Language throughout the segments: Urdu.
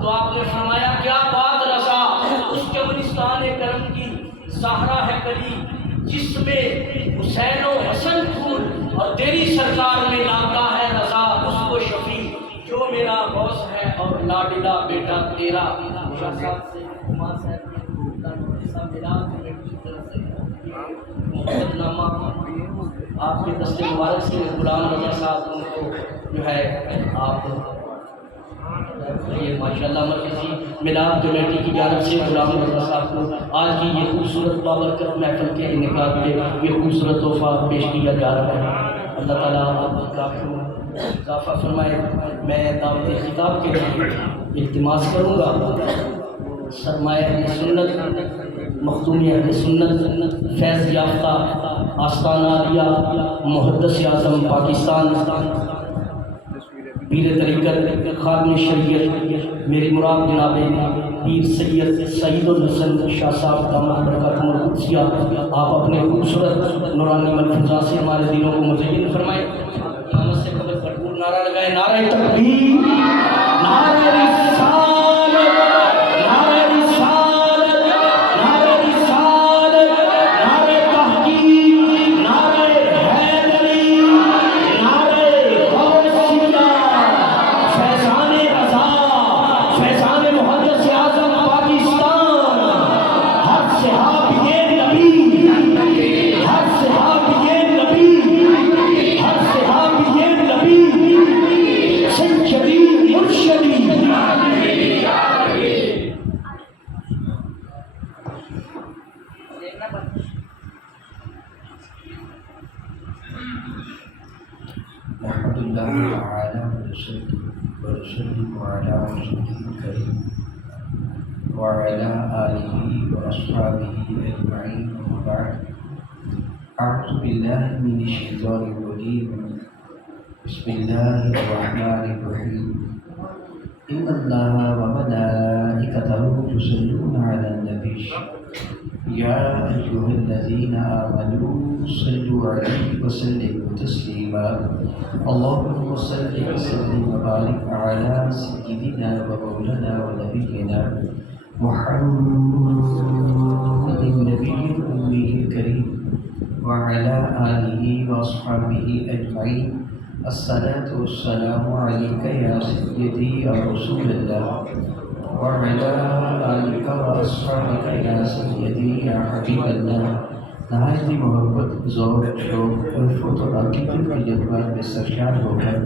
تو آپ نے فرمایا کیا بات رسا، اس چمنستان کرم کی زہرا ہے کلی، جس میں حسین و حسن پھول اور تیری سرکار میں لاتا ہے رضا، اس کو شفیع جو میرا غوث ہے اور لاڈلا بیٹا تیرا۔ محمد نامہ آپ کے دست مبارک سے غلام رضا صاحب کو جو ہے آپ یہ ماشاءاللہ مرکزی میلاد کمیٹی کی جانب سے غلام رضا صاحب کو آج کی یہ خوبصورت بابرکت محفل کے انعقاد میں یہ خوبصورت تحفہ پیش کیا جا رہا ہے۔ اللہ تعالیٰ آپ کا اضافہ فرمائے۔ میں دعوت خطاب کے لیے التماس کروں گا سرمایہ اہل سنت، مخدومی اہل سنت، فیض یافتہ آستانہ عالیہ محدث اعظم پاکستان، پیر طریقت، خادم شریعت، میری مراد جناب پیر سید سعید الحسن شاہ صاحب دامت برکاتہم القدسیہ، آپ اپنے خوبصورت نورانی ملفوظات سے ہمارے دلوں کو مزین فرمائیں۔ قیامت سے قبل بھرپور نعرہ لگائیں، نعرہ تکبیر، نعرہ رسالت، نعرہ رسالت، نعرہ رسالت، نعرہ تحقیق، نعرہ حیدری، نعرہ غوثیہ، فیضان رضا، فیضان محدث اعظم پاکستان، ہر صحابی نبی، ہر صحابی نبی، ہر صحابی نبی، سیدی مرشدی الحمد لله تعالى ونسلم على رسوله الكريم وعلى آله وأصحابه أجمعين، وبعد. أعوذ بالله من الشيطان الرجيم، بسم الله الرحمن الرحيم، إن الله وملائكته يصلون على النبي يا أيها الذين آمنوا صلوا عليه وسلموا تسليما، اللهم صل وسلم وبارك على سيدنا ومولانا ونبينا محمد النبي الأمي الكريم وعلى آله وأصحابه أجمعين، الصلاة والسلام عليك يا سيدي يا رسول الله، وعلى آلك وأصحابك يا سيدي يا حبيب الله۔ نہایت محبت، ذوق، شوق اور فوتوگرافی کے جذبات میں سرشار ہو کر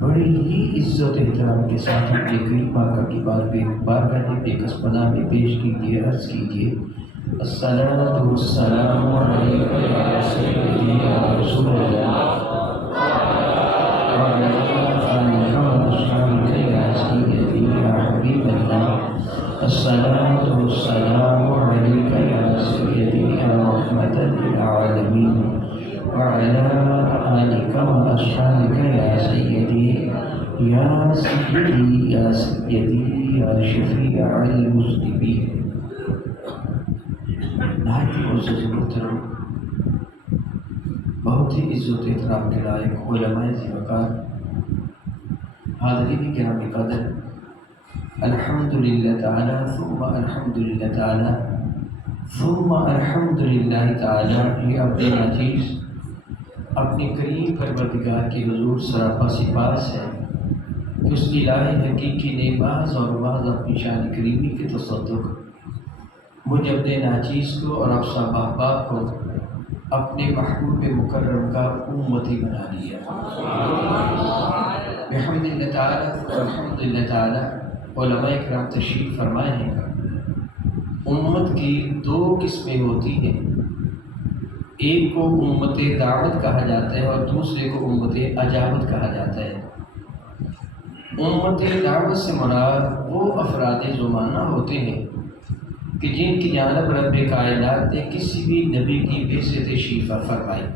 بڑی ہی عزت احترام کے ساتھ اپنے کریم پاکہ کی بارگاہ بے کس پناہ میں پیش کیجیے، عرض کیجیے، الصلاۃ والسلام علیک یا سیدی یا رسول اللہ، وعلی آلک وأصحابک یا سیدی یا حبیب اللہ، الصلاۃ والسلام علیک یا سیدی یا رحمۃ للعالمین، وعلی آلک وأصحابک یا سیدی یا سیدی یا سیدی یا شفیع المذنبین۔ نہایت ہی معزز محترم، بہت ہی عزت احترام کے لائق علماء ذی وقار، حاضرین کرام قدر، الحمدللہ تعالی ثم الحمدللہ تعالی ثم الحمدللہ تعالی۔ یہ اپنے ناچیز اپنی کریم پروردگار کی حضور سراپا سپاس ہے کہ اس الہ حقیقی نے بعض اور بعض اپنی شان کریمی کے تصدق مجھ اپنے ناچیز کو اور آپ صاحب احباب کو اپنے محبوب مکرم کا امتی بنا لیا۔ بحمدللہ تعالی والحمدللہ تعالی۔ علماء اکرام تشریف فرمائے ہیں امت کی دو قسمیں ہوتی ہیں، ایک کو امت دعوت کہا جاتا ہے اور دوسرے کو امت اجابت کہا جاتا ہے۔ امت دعوت سے مراد وہ افراد زمانہ ہوتے ہیں کہ جن کی جانب رب کائنات نے کسی بھی نبی کی بعثت تشریف فرمائی،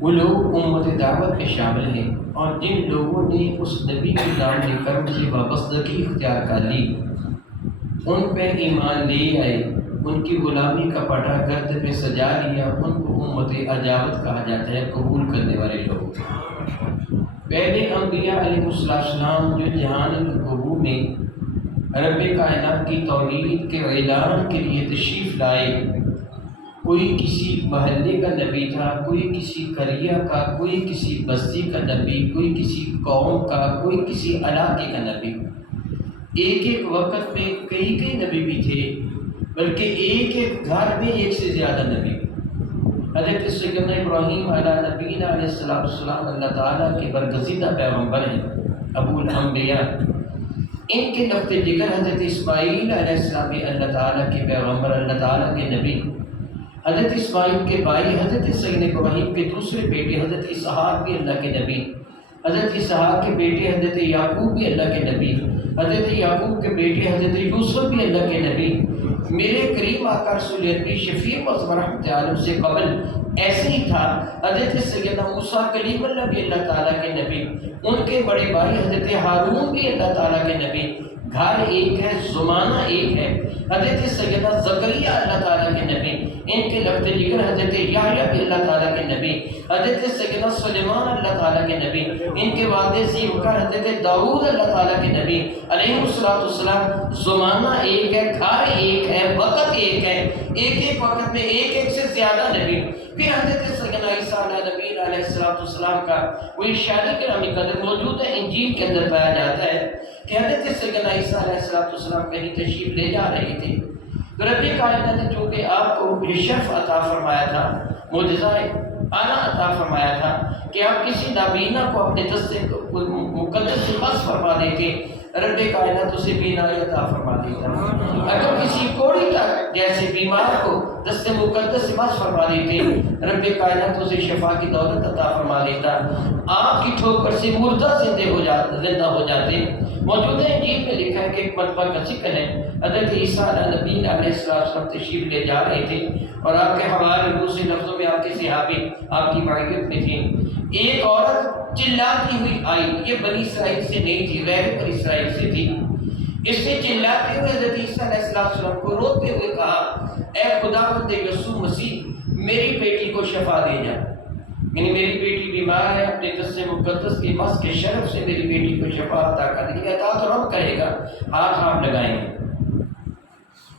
وہ لوگ امت دعوت میں شامل ہیں، اور جن لوگوں نے اس نبی کے نام لے کر ان سے وابستگی اختیار کر لی، ان پہ ایمان لے آئے، ان کی غلامی کا پٹا گرد میں سجا لیا، ان کو امت اجابت کہا جاتا ہے، قبول کرنے والے لوگ۔ پہلے انبیاء علیہ السلام جو جہان القبور میں رب کائنات کی توحید کے اعلان کے لیے تشریف لائے، کوئی کسی محلے کا نبی تھا، کوئی کسی قریہ کا، کوئی کسی بستی کا نبی، کوئی کسی قوم کا، کوئی کسی علاقے کا نبی۔ ایک ایک وقت میں کئی کئی نبی بھی تھے، بلکہ ایک ایک گھر میں ایک سے زیادہ نبی۔ حضرت سیدنا ابراہیم علیہ نبینا علیہ السلام اللہ تعالیٰ کے برگزیدہ پیغمبر ہیں، ابو الانبیاء۔ ان کے نقطۂ جگر حضرت اسماعیل علیہ السلام بھی اللہ تعالیٰ کے پیغمبر، اللہ تعالیٰ کے نبی۔ حضرت اسماعیل کے بھائی حضرت سیدنا ابراہیم کے دوسرے بیٹے حضرت اسحاق بھی اللہ کے نبی، حضرت اسحاق کے بیٹے حضرت یعقوب بھی اللہ کے نبی، حضرت یعقوب کے بیٹے حضرت یوسف بھی اللہ کے نبی۔ میرے کریم آقا رسول اکرم شفیع رحمت عالم سے قبل ایسے ہی تھا حضرت سیدنا موسیٰ کلیم اللہ بھی اللہ تعالیٰ کے نبی، ان کے بڑے بھائی حضرت ہارون بھی اللہ تعالیٰ کے نبی۔ گھر ایک ہے، زمانہ ایک ہے۔ حضرت سیدنا زکریا اللہ تعالیٰ کے نبی، ان کے لفظ جگر حضرت یحییٰ بھی اللہ تعالیٰ کے نبی، حضرت سیدنا سلیمان اللہ تعالیٰ کے نبی، ان کے والد ذی وقار حضرت داؤد اللہ تعالیٰ کے نبی علیہ السلام۔ زمانہ ایک ہے، گھر ایک ہے، وقت ایک ہے، ایک ایک وقت میں ایک ایک سے زیادہ نبی۔ پھر حضرت سیدنا عیسیٰ علیہ نبی علیہ السلام کا وہ ارشاد گرامی قدر موجود ہے، انجیل کے اندر پایا جاتا ہے کہ حضرت سیدنا عیسیٰ علیہ السلام کہیں تشریف لے جا رہے تھے، تو رب کائنات نے چونکہ آپ کو شرف عطا فرمایا تھا، معجزہ اعلیٰ عطا فرمایا تھا کہ آپ کسی نابینا کو اپنے دست مقدس سے بس فرما دیتے، رب کائنات اسے بینائی عطا فرما دیتا۔ اگر کسی کوڑی تک جیسے بیمار کو دست مقدس سے بس فرما دیتے، رب کائنات اسے شفا کی دولت عطا فرما دیتا۔ آپ کی ٹھوکر سے مردہ زندہ ہو جاتے۔ موجودہ انجیل میں لکھا ہے کہ ایک مرتبہ کا ذکر ہے، حضرت عیسیٰ نبی علیہ السلام تشریف لے جا رہے تھے، اور آپ کے حوالے دوسرے لفظوں میں آپ کے صحابی آپ کی معیت میں تھے۔ ایک عورت چلاتی ہوئی آئی، یہ بنی اسرائیل سے نہیں تھی، غیر بنی اسرائیل سے تھی۔ اس نے چلاتے ہوئے حضرت عیسیٰ علیہ السلام کو روتے ہوئے کہا، اے خداوند یسوع مسیح، میری بیٹی کو شفا دے جا، یعنی میری بیٹی بیمار ہے، اپنے دست مقدس کی مس کے شرف سے میری بیٹی کو شفا عطا کر دے۔ عطا تو رب کرے گا، ہاتھ آپ لگائیں گے۔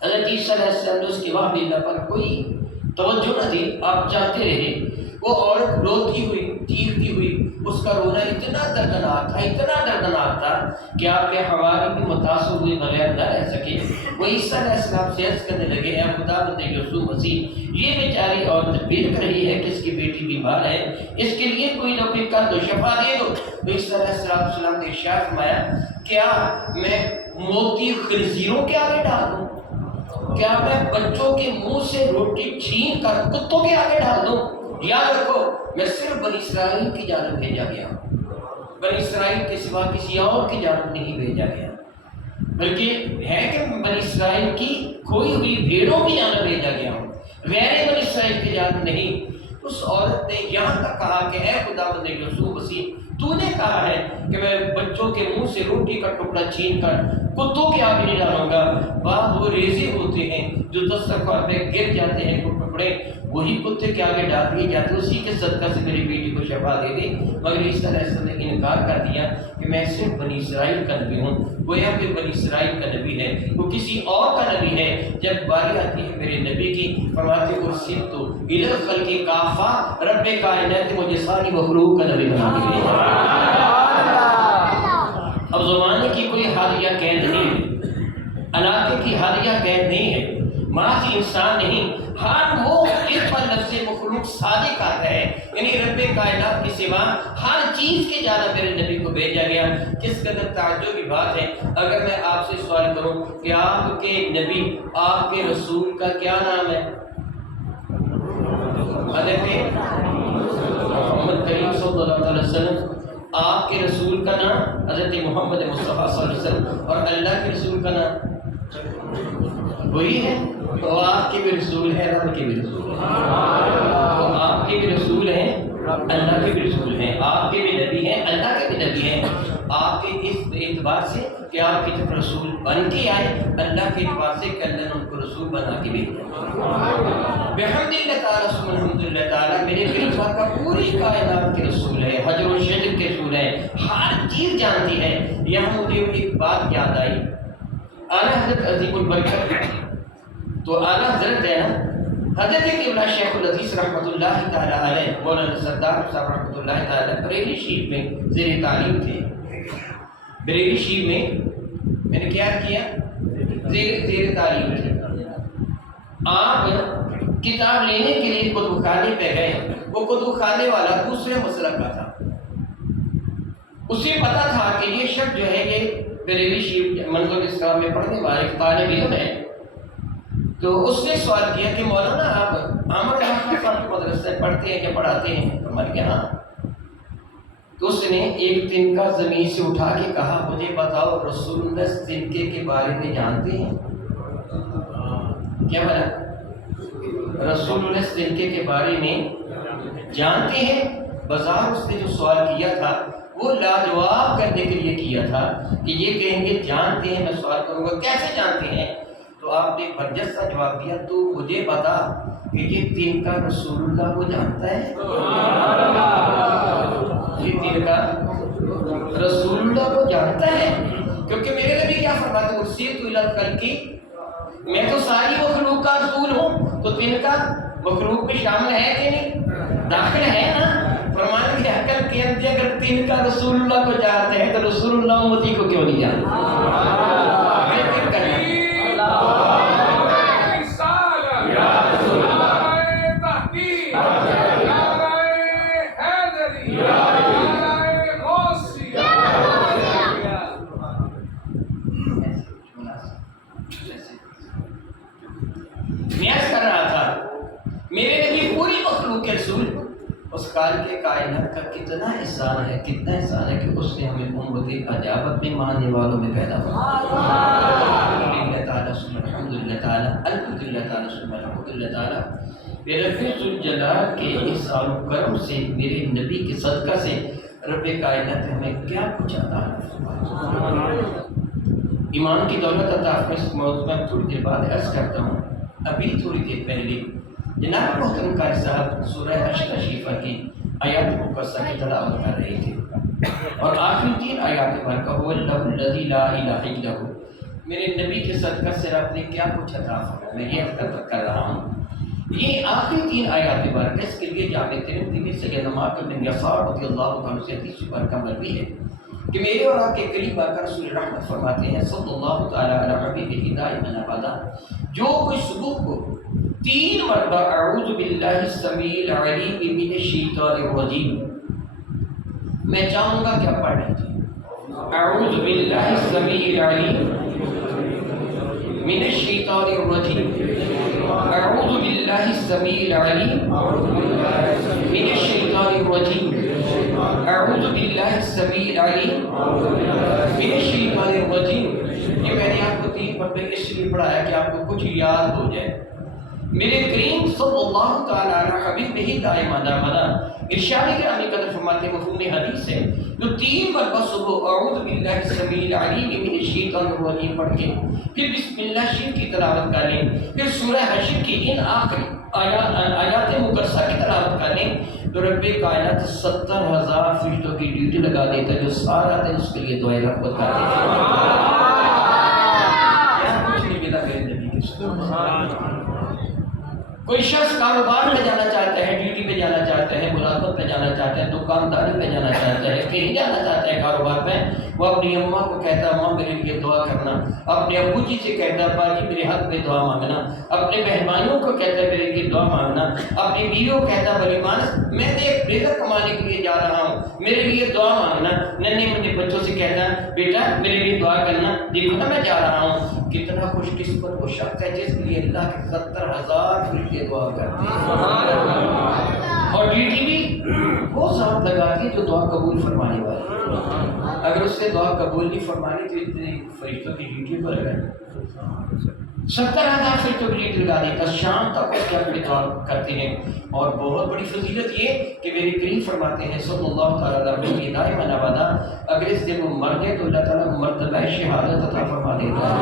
حضرت عیسیٰ علیہ السلام نے اس کی وہاں بھی اللہ پر کوئی توجہ نہ دی، آپ چاہتے رہے۔ وہ عورت روتی ہوئی، چیختی ہوئی، اس کا رونا اتنا دردناک تھا کہ آپ کے حوالے بھی متاثر ہوئے بغیر نہ رہ سکے۔ وہ عیسیٰ علیہ السلام سے عرض کرنے لگے، اے خداوند یسوع مسیح، یہ بیچاری عورت بلک رہی ہے کہ اس کی بیٹی بیمار ہے، اس کے لیے کوئی نہ کوئی کر دو، شفا دے دو۔ تو عیسیٰ علیہ السلام نے ارشاد فرمایا، کیا میں موتی خنزیروں کے آگے ڈال دوں؟ کیا میں بچوں کے منہ سے روٹی چھین کر کتوں کے آگے ڈال دوں؟ یاد رکھو، میں صرف بنی اسرائیل کی جانب بھیجا گیا ہوں، بنی اسرائیل کے سوا کسی اور کی جانب نہیں بھیجا گیا، بلکہ ہے کہ بنی اسرائیل کی کھوئی ہوئی بھیڑوں کی جانب بھیجا گیا ہوں، غیر بنی اسرائیل کی جانب نہیں۔ اس عورت نے یہاں تک کہا کہ اے خداوند یسوع مسیح، تو نے کہا ہے کہ میں بچوں کے منہ سے روٹی کا ٹکڑا چھین کر کتوں کے آگے نہیں ڈالوں گا۔ بعض وہ ریزے ہوتے ہیں جو دسترخوان پہ گر جاتے ہیں ٹکڑے، وہی کتے کے آگے ڈال دیے جاتے ہیں، اسی کے صدقہ سے میری بیٹی کو شفا دے دے۔ مگر عیسیٰ علیہ السلام نے انکار کر دیا کہ میں صرف بنی اسرائیل کا نبی ہوں۔ گویا کہ بنی اسرائیل کا نبی ہے، وہ کسی اور کا نبی ہے۔ جب باری آتی ہے میرے نبی کی، فرماتے ارسلت الی الخلق کافہ، رب کائنات نے مجھے ساری مخلوق کا نبی بنا کے بھیجا۔ اب زمانے کی کوئی حد یا قید نہیں ہے، علاقے کی حد یا قید نہیں ہے، محض انسان نہیں، ہر وہ اس پر نفس مخلوق صادق آتا ہے، یعنی رب کائنات کی سوا ہر چیز کے جانب میرے نبی کو بھیجا گیا۔ کس قدر تعجب کی بات ہے اگر میں آپ سے سوال کروں کہ آپ کے نبی، آپ کے رسول کا کیا نام ہے؟ حضرت محمد کریم صلی اللہ علیہ وسلم۔ آپ کے رسول کا نام حضرت محمد مصطفیٰ صلی اللہ علیہ وسلم، اور اللہ کے رسول کا نام وہی ہے۔ تو آپ کے بھی رسول ہیں، رب کے بھی رسول ہیں، تو آپ کے بھی رسول ہیں، اللہ کے بھی رسول ہیں، آپ کے بھی نبی ہیں، اللہ کے بھی نبی ہیں۔ آپ کے اس اعتبار سے کہ آپ کی طرف رسول بن کے آئے، اللہ کے اعتبار سے کہ اللہ نے ان کو رسول بنا کے بھیجا۔ بحمد اللہ تعالیٰ ثم الحمد للہ تعالیٰ، میرے دل کا پوری کائنات کے رسول ہے، حجر و شجر کے رسول ہے، ہر چیز جانتی ہے۔ یہاں مجھے ایک بات یاد آئی، اعلیٰ حضرت عظیم البرکت، تو اعلیٰ حضرت ہے نا حضرت قبلہ شیخ العزیز رحمۃ اللہ تعالیٰ علیہ، مولانا سردار صاحب رحمۃ اللہ تعالیٰ بریلی شریف میں زیر تعلیم تھے۔ بریلی شریف میں نے کیا کیا؟ زیر تعلیم تھے۔ آپ کتاب لینے کے لیے کتب خانے پہ گئے، وہ کتب خانے والا دوسرے مسلک کا تھا، اسے پتا تھا کہ یہ شخص جو ہے یہ بریلی شریف منظور اسلام میں پڑھنے والا ایک طالب علم ہے۔ تو اس نے سوال کیا کہ مولانا آپ عامر صاحب مدرسے پڑھتے ہیں کہ پڑھاتے ہیں؟ فرمایا کہ ہاں۔ تو اس نے ایک تنکا زمین سے اٹھا کے کہا مجھے بتاؤ رسول اللہ تنکے کے بارے میں جانتے ہیں؟ کیا بولا؟ رسول اللہ تنکے کے بارے میں جانتے ہیں؟ بظاہر اس نے جو سوال کیا تھا وہ لاجواب کرنے کے لیے کیا تھا کہ یہ کہیں گے جانتے ہیں، میں سوال کروں گا کیسے جانتے ہیں؟ تو آپ نے برجستہ جواب دیا تو مجھے بتا کہ یہ تنکا رسول اللہ کو جانتا ہے؟ یہ تنکا رسول اللہ کو جانتا ہے، کیونکہ میرے نبی کیا فرماتے ہیں ارسلت الی الخلق، میں تو ساری مخلوق کا رسول ہوں، تو تنکا مخلوق میں شامل ہے کہ نہیں؟ داخل ہے نا۔ فرمانے کی عقل کے اندر اگر تنکا رسول اللہ کو جانتے ہیں تو رسول اللہ امتی کو کیوں نہیں جانتے؟ نیاز کر رہا تھا میرے نبی پوری مخلوق کے رسول، اس کال کے کائنات کا کتنا احسان ہے، کتنا احسان ہے کہ اس نے ہمیں امت اجابت میں ماننے والوں میں پیدا کیا۔ الحمدللہ تعالیٰ ثم الحمدللہ تعالیٰ، الحمدللہ تعالیٰ ثم الحمدللہ تعالیٰ، میرے رب ذوالجلال کے احسان و کرم سے، میرے نبی کے صدقہ سے رب کائنات نے ہمیں کیا کچھ عطا فرمایا۔ ایمان کی دولت عطا فرمائی۔ اس موضوع میں تھوڑی دیر بعد عرض کرتا ہوں۔ ابھی تھوڑی دیر پہلے جناب محترم قاری صاحب سورہ حشر شریفہ کی آیات مقدسہ کی تلاوت کر رہے تھے، اور آخری 3 آیات پر کہو اللہ الذی لا الہ الا ہو، میرے نبی کے صدقہ سے رب نے کیا کچھ عطا فرمایا، میں یہ عرض کر رہا ہوں۔ یہ آخری 3 آیات پر اس کے لیے جامع ترمذی میں سیدنا عمار بن یسار رضی اللہ عنہ سے حدیث پر کمل بھی ہے کہ میرے اور آپ کے قریب آ کر رسول رحمت فرماتے ہیں صلی اللہ تعالیٰ علی حبیبہ دائما ابدا، جو کوئی صبح کو 3 مرتبہ اعوذ باللہ السمیع العلیم من الشیطان الرجیم، میں چاہوں گا کہ آپ پڑھ لیجیے اعوذ باللہ السمیع العلیم من الشیطان الرجیم، اعوذ باللہ السمیع العلیم من الشیطان الرجیم، اعوذ باللہ السمیع العلیم من الشیطان الرجیم۔ یہ میں نے آپ کو 3 مرتبہ اس لیے پڑھایا کہ آپ کو کچھ یاد ہو جائے، میرے کریم صلی اللہ تعالی علیہ حبیب میں ہی دائما دامنا ارشاد گرامی قدر فرماتے مفہوم حدیث ہے جو 3 مرتبہ صبح اعوذ باللہ السمیع العلیم من الشیطان الرجیم پڑھ کے پھر بسم اللہ شریف کی تلاوت کر لیں، پھر سورہ حشر کی ان آخری آیات مقدسہ کی تلاوت کر لیں تو رب کائنات 70,000 فرشتوں کی ڈیوٹی لگا دیتا ہے جو سارا دن اس کے لیے دعائیں رحمت کرتے ہیں۔ کچھ نہیں ملا میرے نبی کے ساتھ۔ کوئی شخص کاروبار میں جانا چاہتا ہے، ڈیوٹی پہ جانا چاہتا ہے، ملازمت پہ جانا چاہتا ہے، دکانداری پہ جانا چاہتا ہے، کہیں جانا چاہتا ہے کاروبار میں، وہ اپنی اماں کو کہتا ہے اماں میرے لیے دعا کرنا، اپنے ابو جی سے کہتا ہے ابا جی میرے حق میں دعا مانگنا، اپنے بہنوں کو کہتا ہے میرے لیے دعا مانگنا، اپنی بیویوں کو کہتا ہے بھلی مانس میں ایک رزق کمانے کے لیے جا رہا ہوں میرے لیے دعا مانگنا، ننے منے بچوں سے کہتا ہے بیٹا میرے لیے دعا کرنا، دیکھو نا میں جا رہا ہوں۔ کتنا خوش قسمت وہ شخص ہے جس لیے اللہ کے 70,000 فرشتے دعا کرتے ہیں، اور ڈیوٹی بھی وہ ذات لگاتی ہے جو دعا قبول فرمانے والی۔ اگر اس نے دعا قبول نہیں فرمانی تو اتنی فرشتوں کی ڈیوٹی پر گئے 70,000 فرشتوں کی ڈیوٹی لگا دی، شام تک اس کے اپنے دعا کرتے ہیں۔ اور بہت بڑی فضیلت یہ کہ میرے کریم فرماتے ہیں صلی اللہ تعالیٰ علیہ وسلم دائما ابدا اگر اس دن وہ مر گئے تو اللہ تعالیٰ مرتبہ شہادت عطا فرما دیتا ہے،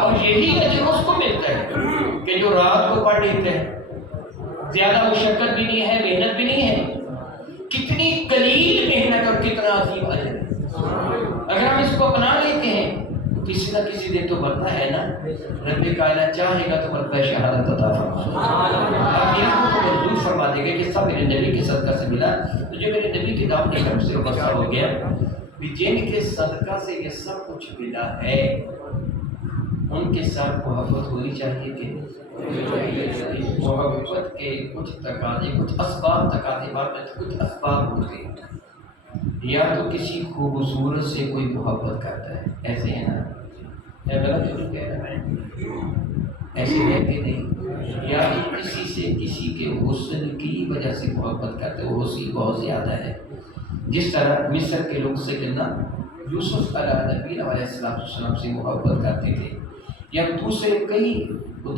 اور یہی اجر اس کو ملتا ہے کہ جو رات کو پڑھ لیتے ہیں، زیادہ مشقت بھی نہیں ہے، محنت بھی نہیں ہے، کتنی قلیل محنت اور کتنا عظیم اجر ہے۔ اگر ہم اس کو اپنا لیتے ہیں کسی نہ کسی دن تو بنتا ہے نا، رب کائنات چاہے گا تو مرتبہ شہادت عطا فرما دے گا کہ سب میرے نبی کے صدقہ سے ملا، تو جو میرے نبی کی دعوت کی طرف سے وابستہ ہو گیا، جن کے صدقہ سے یہ سب کچھ ملا ہے ان کے ساتھ محبت ہونی چاہیے کہ محبت کے کچھ تقاضے، کچھ اسباب تقاضے، بعد میں کچھ اسباب ہوتے ہیں۔ یا تو کسی خوبصورت سے کوئی محبت کرتا ہے، ایسے ہے نا، میں غلط نہیں کہہ رہا میں، ایسے ہے کہ نہیں، یا کسی سے کسی کے حسن کی وجہ سے محبت کرتے ہیں، وہ حسن بہت زیادہ ہے، جس طرح مصر کے لوگ سے کہنا یوسف علیہ نبی علیہ السلام سے محبت کرتے تھے، یا دوسرے کئی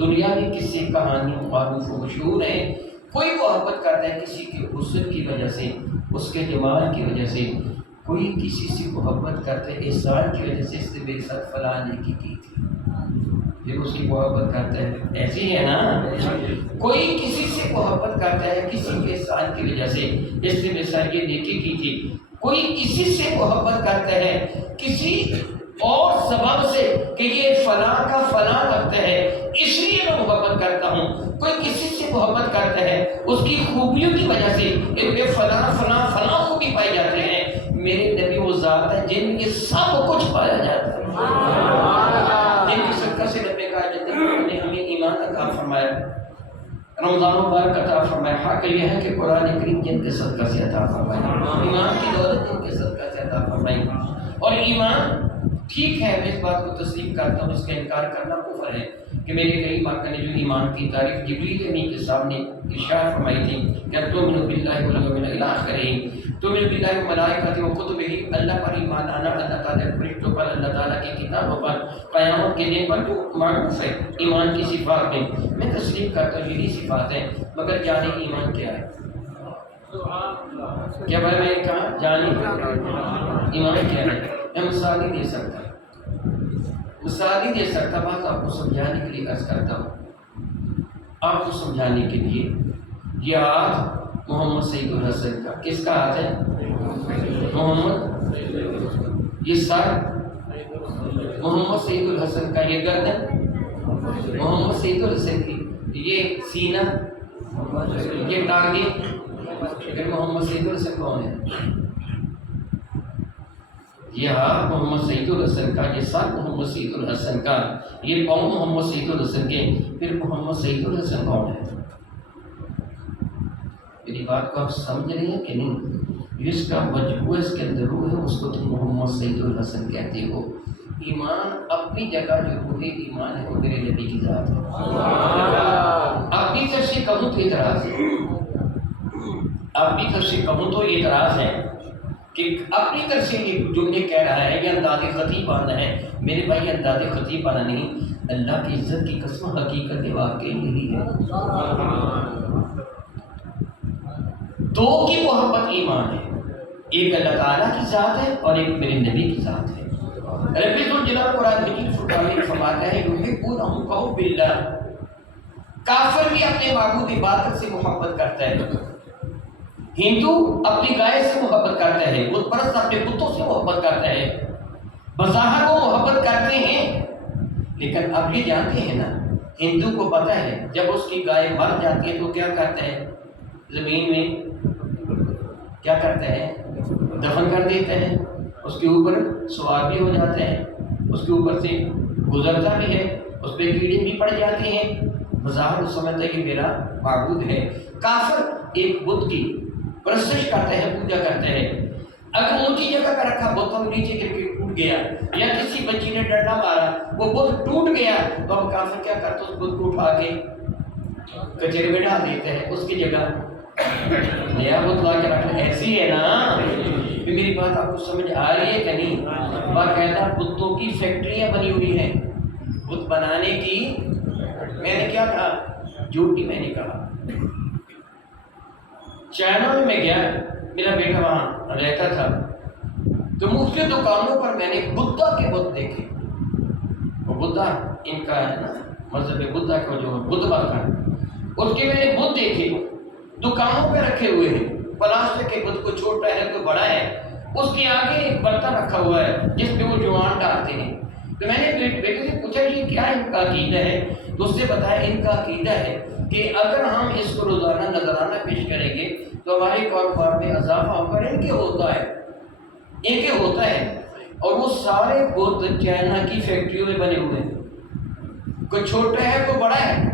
دنیاوی قصے کہانیوں معروف و مشہور ہیں، کوئی محبت کرتا ہے کسی کے حسن کی وجہ سے، اس کے جمال کی وجہ سے، کوئی کسی سے محبت کرتا ہے احسان کی وجہ سے، اس نے میرے ساتھ فلاں نیکی کی تھی، پھر اس کی محبت کرتا ہے، ایسے ہی ہے نا، کوئی کسی سے محبت کرتا ہے کسی کے احسان کی وجہ سے، اس نے میرے ساتھ یہ نیکی کی تھی، کوئی کسی سے محبت کرتا ہے کسی اور سبب سے کہ یہ فلاں کا فلاں لگتا ہے اس لیے میں محبت کرتا ہوں، کوئی کسی سے محبت کرتا ہے اس کی خوبیوں کی وجہ سے، ان میں فلاں فلاں فلاں خوبی پائی جاتے ہیں، میرے نبی وہ ذات ہے جن کے سب کچھ پایا جاتا ہے، جن کی صدقہ سے رب کائنات نے ہمیں ایمان عطا فرمایا، رمضان مبارک عطا فرمایا۔ حق یہ ہے کہ قرآن کریم جن کے صدقہ سے عطا فرمایا، ایمان کی دولت جن کے صدقہ سے عطا فرمائی، اور ایمان ٹھیک ہے میں اس بات کو تسلیم کرتا ہوں، اس کا انکار کرنا کفر ہے کہ میرے کریم آقا نے جو ایمان کی تعریف جبریل امین کے سامنے ارشاد فرمائی تھی کہ تؤمن باللہ والیوم الآخر، تؤمن باللہ وملائکتہ وکتبہ، اللہ پر ایمان آنا، اللہ تعالیٰ کے فرشتوں پر، اللہ تعالیٰ کی کتابوں پر، قیامت کے دن پر، جو معروف ہے ایمان کی صفات میں تسلیم کرتا ہوں یہی صفات ہیں، مگر جانے ایمان کیا ہے؟ کیا بھائی میں نے کہا جانے ایمان کیا ہے؟ میں مثال نہیں دے سکتا، مثال نہیں دے سکتا، بات آپ کو سمجھانے کے لیے عرض کرتا ہوں، آپ کو سمجھانے کے لیے یہ ہاتھ محمد سعید الحسن کا، کس کا ہاتھ ہے؟ محمد، یہ سر محمد سعید الحسن کا، یہ گردن محمد سعید الحسن کی، یہ سینہ، یہ ٹانگیں، لیکن محمد سعید الحسن کون ہے؟ یہ ہاتھ محمد سعید الحسن کا، یہ سر محمد سعید الحسن کا، یہ پاؤں محمد سعید الحسن کے، پھر محمد سعید الحسن کون ہے؟ میری بات کو آپ سمجھ رہے ہیں کہ نہیں؟ جس کا مجموعہ اس کے اندر روح ہے اس کو تم محمد سعید الحسن کہتے ہو۔ ایمان اپنی جگہ جو روح ایمان ہے وہ میرے نبی کی ذات ہے، اپنی طرف سے کہوں تو اعتراض ہے، اپنی طرف سے کہوں تو اعتراض ہے، کہ اپنی طرف سے یہ جملے کہہ رہا ہے، یہ انداز خطیبانہ ہے۔ میرے بھائی انداز خطیبانہ نہیں، اللہ کی عزت کی قسم حقیقت واقعی یہی ہے۔ دو کی محبت ایمان ہے، ایک اللہ تعالیٰ کی ذات ہے اور ایک میرے نبی کی ذات ہے۔ رب الجلال قرآن مجید فرقان میں فرماتا ہے یحبونہم کحب اللہ، کافر بھی اپنے معبود عبادت سے محبت کرتا ہے، ہندو اپنی گائے سے محبت کرتا ہے، بت پرست اپنے بتوں سے محبت کرتا ہے، بظاہر وہ محبت کرتے ہیں، لیکن اب یہ جانتے ہیں نا، ہندو کو پتہ ہے جب اس کی گائے مر جاتی ہے تو کیا کرتا ہے، زمین میں کیا کرتا ہے، دفن کر دیتا ہے، اس کے اوپر سوار بھی ہو جاتا ہے، اس کے اوپر سے گزرتا بھی ہے، اس پہ کیڑے بھی پڑ جاتے ہیں، بظاہر وہ سمجھتا ہے کہ میرا معبود ہے۔ کافر ایک بت کی پرستش کرتا ہے، پوجا کرتا ہے، اگر اونچی جگہ پر رکھا بت اور نیچے گر کے ٹوٹ گیا، یا کسی بچی نے ڈنڈا مارا وہ بت ٹوٹ گیا، تو ہم کافر کیا کرتے ہیں، اس بت کو اٹھا کے کچرے میں ڈال دیتے ہیں، اس کی جگہ نیا بت لا کے رکھنا۔ ایسی ہے نا، میری بات آپ کو سمجھ آ رہی ہے کہ نہیں؟ باقاعدہ بتوں کی فیکٹریاں بنی ہوئی ہیں بت بنانے کی۔ میں نے کیا کہا، جھوٹی میں نے کہا، چائنا میں گیا، میرا بیٹا وہاں رہتا تھا، تو مختلف دکانوں پر میں نے بدھا کے بت دیکھے، وہ بدھا ان کا ہے نا مذہب بدھا کا جو بدھ کا، اس کے میں نے بت دیکھے دکانوں پہ رکھے ہوئے ہیں، پلاسٹک کے بت، کوئی چھوٹا ہے کوئی بڑا ہے، اس کے آگے ایک برتن رکھا ہوا ہے جس پہ وہ جوان ڈالتے ہیں۔ تو میں نے بیٹے سے پوچھا یہ کیا ان کا عقیدہ ہے، تو اس نے بتایا ان کا عقیدہ ہے کہ اگر ہم اس کو روزانہ نذرانہ پیش کریں گے تو ہمارے کاروبار میں اضافہ ہوگا۔ ان کے ہوتا ہے اور وہ سارے بت چائنا کی فیکٹریوں میں بنے ہوئے ہیں، کوئی چھوٹا ہے کوئی بڑا ہے،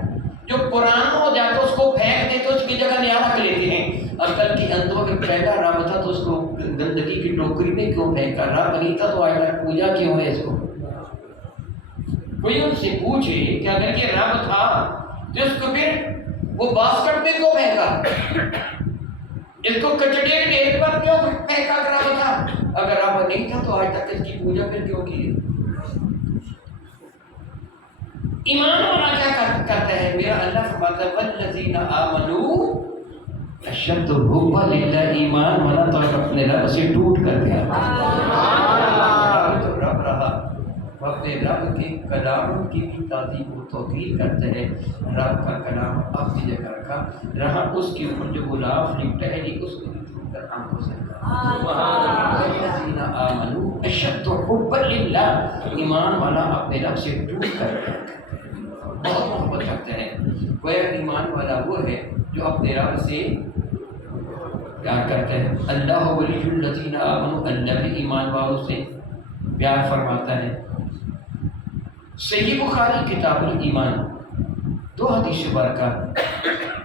جو پرانا ہو جاتا ہے اس کو پھینک دیتے، اس کی جگہ نیا رکھ لیتے ہیں۔ عقل کی اندھوں میں پہلا رب تھا تو اس کو گندگی کی ٹوکری میں کیوں پھینکا، رب نہیں تھا تو آج تک پوجا کیوں ہے اس کو؟ کوئی ان سے پوچھے کہ اگر یہ رب تھا تو اس کو پھر وہ باسکٹ میں کیوں پھینکا، اس کو کچڑے کے ڈھیر پر کیوں پھینکا اگر رب تھا؟ اگر رب نہیں تھا تو آج تک اس کی پوجا پھر کیوں کی؟ ایمان والا کیا کرتا ہے؟ میرا اللہ فرماتا ہے والذین آمنوا اشد حبا للہ، ایمان والا تو اپنے رب سے ٹوٹ کر گیا، تو رب رہا، وہ اپنے رب کے کلام کی بھی تعظیم و توقیر کرتا ہے، رب کا کلام اپنی جگہ رکھا رہا، اس کے اوپر جو غلاف لپٹا ہے اس کو بھی چھوڑ کر آنکھوں سے والذین آمنوا اشد حبا للہ، ایمان والا اپنے رب سے ٹوٹ کر گیا، بہت محبت کرتا ہے۔ گویا ایمان والا وہ ہے جو اپنے رب سے پیار کرتا ہے۔ اللہ ولی الذین آمنوا، اللہ بھی ایمان والوں سے پیار فرماتا ہے۔ صحیح بخاری کتاب الایمان، دو حدیث مبارکہ،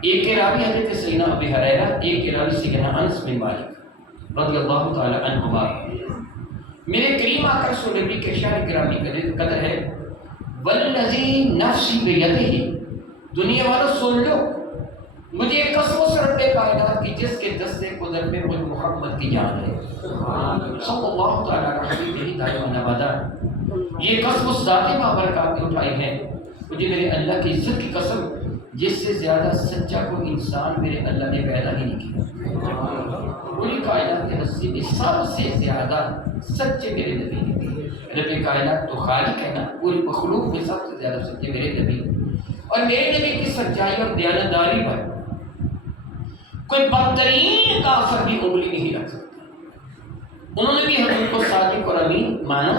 ایک کے راوی حضرت سیدنا ابی ہریرہ، ایک کے راوی سیدنا انس بن مالک رضی اللہ تعالی عنہما۔ میرے کریم آقا رسول نبی کے شان گرامی قدر ہے، والذی نفسی بیدہ، دنیا والوں سن لو، مجھے قسم اس رب کائنات کی جس کے دستے قدرت میں مجھ محمد کی جان ہے صلی اللہ تعالیٰ علیہ وسلم، یہ قسم اس ذات بابرکات نے اٹھائی ہے، مجھے میرے اللہ کی عزت کی قسم جس سے زیادہ سچا کوئی انسان میرے اللہ نے پیدا ہی نہیں کیا، پوری کائنات کے ہستی میں سب سے زیادہ سچے میرے نبی ہیں۔ رب کائنات تو خالق ہے نا، پوری مخلوق میں سب سے زیادہ سچے میرے نبی، اور میرے نبی کی سچائی اور دیانتداری پر کوئی بدترین کافر بھی انگلی نہیں رکھ سکتا۔ انہوں نے بھی حضور کو صادق اور امین مانا،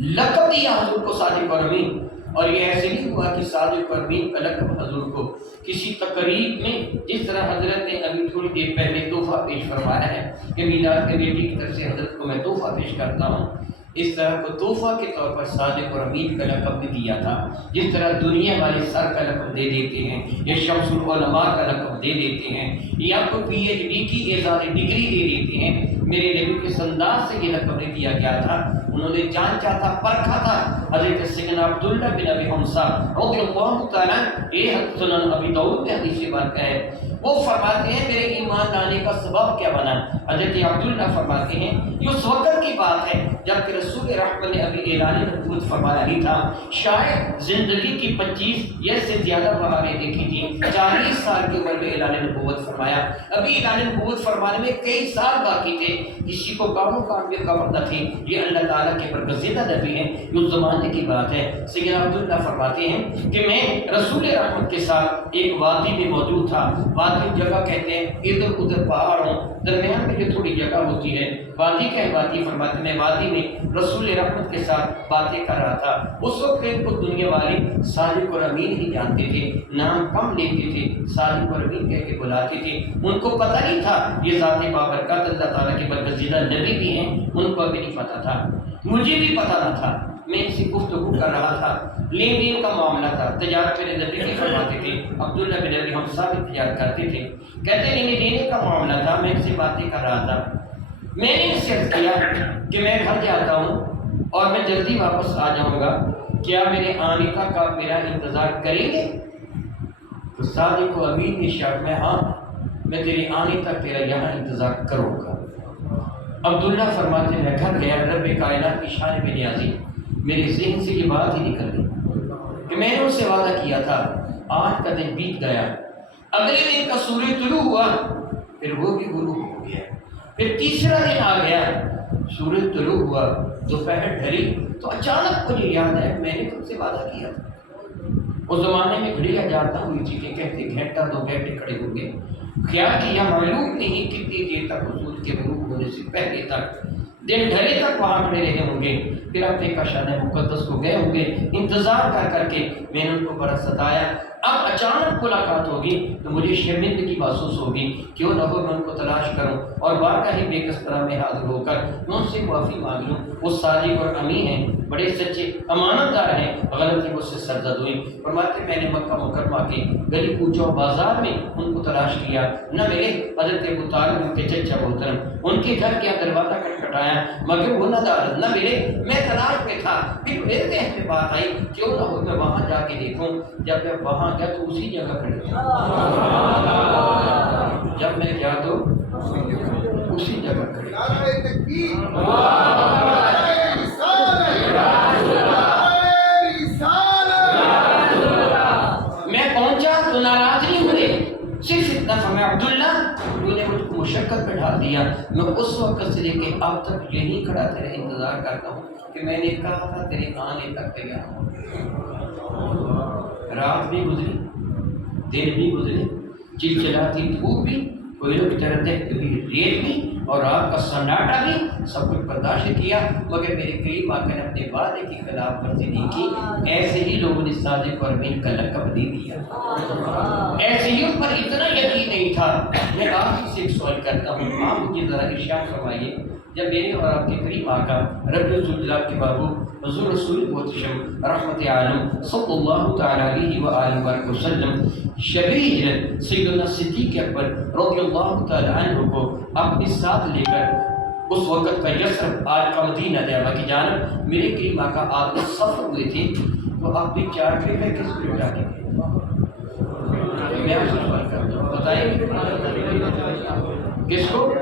لقب دیا حضور کو صادق اور امین، اور یہ ایسے نہیں ہوا کہ صادق اور امین کا لقب حضور کو کسی تقریب میں، جس طرح حضرت نے ابھی تھوڑی دیر پہلے تحفہ پیش فرمایا ہے کہ میلاد کمیٹی کی طرف سے حضرت کو میں تحفہ پیش کرتا ہوں، اس طرح کو تحفہ کے طور پر صادق اور امین کا لقب بھی دیا تھا، جس طرح دنیا والے سر کا لقب دے دیتے ہیں یا شمس العلماء کا لقب دے دیتے ہیں یا کو پی ایچ ڈی کی اعزازی ڈگری دے دیتے ہیں، میرے نبی کے انداز سے یہ لقب نہیں دیا گیا تھا، انہوں نے جانچا تھا، پرکھا تھا۔ حضرت سیدنا عبداللہ بن ابی حمزہ رضی اللہ تعالیٰ یہ سنن ابی داؤد میں حدیث بات ہے، وہ فرماتے ہیں میرے ایمان لانے کا سبب کیا بنا؟ حضرت عبداللہ فرماتے ہیں یہ اس وقت کی بات ہے جب کہ رسول رحمت نے ابھی اعلان نبوت فرمایا ہی تھا، شاید زندگی کی 25 یا سے زیادہ بہاریں دیکھی تھی، 40 سال کی عمر میں اعلان نبوت فرمایا۔ ابھی اعلان نبوت فرمانے میں کئی سال باقی تھے، کسی کو کاموں کام میں خبر نہ تھی، یہ اللہ تعالیٰ کے برگزیدہ نبی ہیں، یہ اس زمانے کی بات ہے۔ سیدنا عبداللہ فرماتے ہیں کہ میں رسول رحمت کے ساتھ ایک وادی میں موجود تھا، وادی جگہ کہتے ہیں ادھر ادھر پہاڑوں درمیان میں جو تھوڑی جگہ ہوتی ہے وادی کہلاتی، فرماتے میں وادی میں رسول رحمت کے ساتھ باتیں کر رہا تھا۔ اس وقت ان کو دنیا والی صادق اور امین ہی جانتے تھے، نام کم لیتے تھے، صادق اور امین کہہ کے بلاتے تھے، ان کو پتہ نہیں تھا یہ ذات بابرکات اللہ تعالیٰ کے برگزیدہ نبی بھی ہیں، ان کو ابھی نہیں پتہ تھا، مجھے بھی پتہ نہ تھا، میں ان سے گفتگو کر رہا تھا، لین دین کا معاملہ تھا، تجارت میرے نبی کی فرماتے تھے، عبداللہ بن ابی حمزہ بھی تجارت کرتے تھے، کہتے لینے دینے کا معاملہ تھا، میں ان سے باتیں کر رہا تھا، میں نے ان سے عرض کیا کہ میں گھر جاتا ہوں اور میں جلدی واپس آ جاؤں گا، کیا میرے آنے تک آپ میرا انتظار کریں گے؟ تو صادق و امین کی شرط میں ہاں میں تیرے آنے تک تیرا یہاں انتظار کروں گا۔ عبداللہ فرماتے میں گھر گیا، رب کائنات کی شان میں نیازی میرے ذہن سے یہ بات ہی نکل گئی کہ میں نے ان سے وعدہ کیا تھا، آج کا دن بیت گیا، اگلے دن کا سورج طلوع ہوا، پھر وہ بھی غروب ہو گیا، پھر تیسرا دن آ گیا، سورج طلوع ہوا، دوپہر ڈھلی، تو اچانک مجھے یاد ہے میں نے تم سے وعدہ کیا تھا۔ اس زمانے میں گھڑیاں جاتا ہوئی تھی کہ کہتے گھنٹہ دو گھنٹے کھڑے ہو گئے، خیال کیا معلوم نہیں کتنی دیر تک حضور کے غروب ہونے سے پہلے تک دن ڈھلے تک وہاں کھڑے رہے ہوں گے، پھر اپنے کاشان مقدس کو گئے ہوں گے، انتظار کر کر کے میں نے ان کو بڑا ستایا، اب اچانک ملاقات ہوگی تو مجھے شرمندگی محسوس ہوگی، کیوں نہ ہو میں ان کو تلاش کروں اور واقعی بے قصدرہ میں حاضر ہو کر میں ان سے معافی مانگ لوں، وہ صادق اور امین ہیں، بڑے سچے امانت دار ہیں، غلطی مجھ سے سرزد ہوئی۔ فرماتے میں نے مکہ مکرمہ کے گلی کوچوں بازار میں ان کو تلاش کیا، نہ ملے، حضرت ابو طالب ان کے چچا محترم ان کے گھر کیا دروازہ کھٹکھٹایا مگر وہ نہ ملے، میں تلاش میں تھا، پھر میرے ذہن میں بات آئی کیوں نہ ہو میں وہاں جا کے دیکھوں، جب میں وہاں گیا تو اسی جگہ کھڑے تھے، جب میں گیا تو اسی جگہ کھڑے تھے۔ میں پہنچا تو ناراض نہیں ہوئے، صرف اتنا فرمایا عبداللہ تو نے مجھ کو مشقت پہ ڈال دیا، میں اس وقت سے لے کے اب تک یہیں کھڑا تیرا انتظار کرتا ہوں کہ میں نے کہا تھا تیرے آنے تک تیار ہوں۔ رات بھی گزری، دن بھی گزرے، چلچلاتی دھوپ بھی، کوئلوں کی طرح دہتی ہوئی ریت بھی اور رات کا سناٹا بھی، سب کچھ برداشت کیا، مگر میرے کریم آقا نے اپنے وعدے کی خلاف ورزی نہیں کی۔ ایسے ہی لوگوں نے صادق اور امین کا لقب دے دیا، ایسے ہی ان پر اتنا یقین نہیں تھا۔ میں آپ سے ایک سوال کرتا ہوں، آپ مجھے ذرا ارشاد فرمائیے، جب میرے اور آپ کے کریم آقا رب الجلال کے محبوب حضور رسول محتشم رحمت عالم صلی اللہ تعالی علیہ وآلہ وسلم شب ہجرت سیدنا صدیق اکبر رضی اللہ تعالی عنہ کو اپنے ساتھ لے کر اس وقت کا یثرب آج کا مدینہ طیبہ کی جانب میرے کریم آقا آپ سفر ہوئے تھے، تو آپ نے چار پہ کس پہ اٹھا کے میں آپ سے سوال کرتا ہوں، بتائیں کس کو؟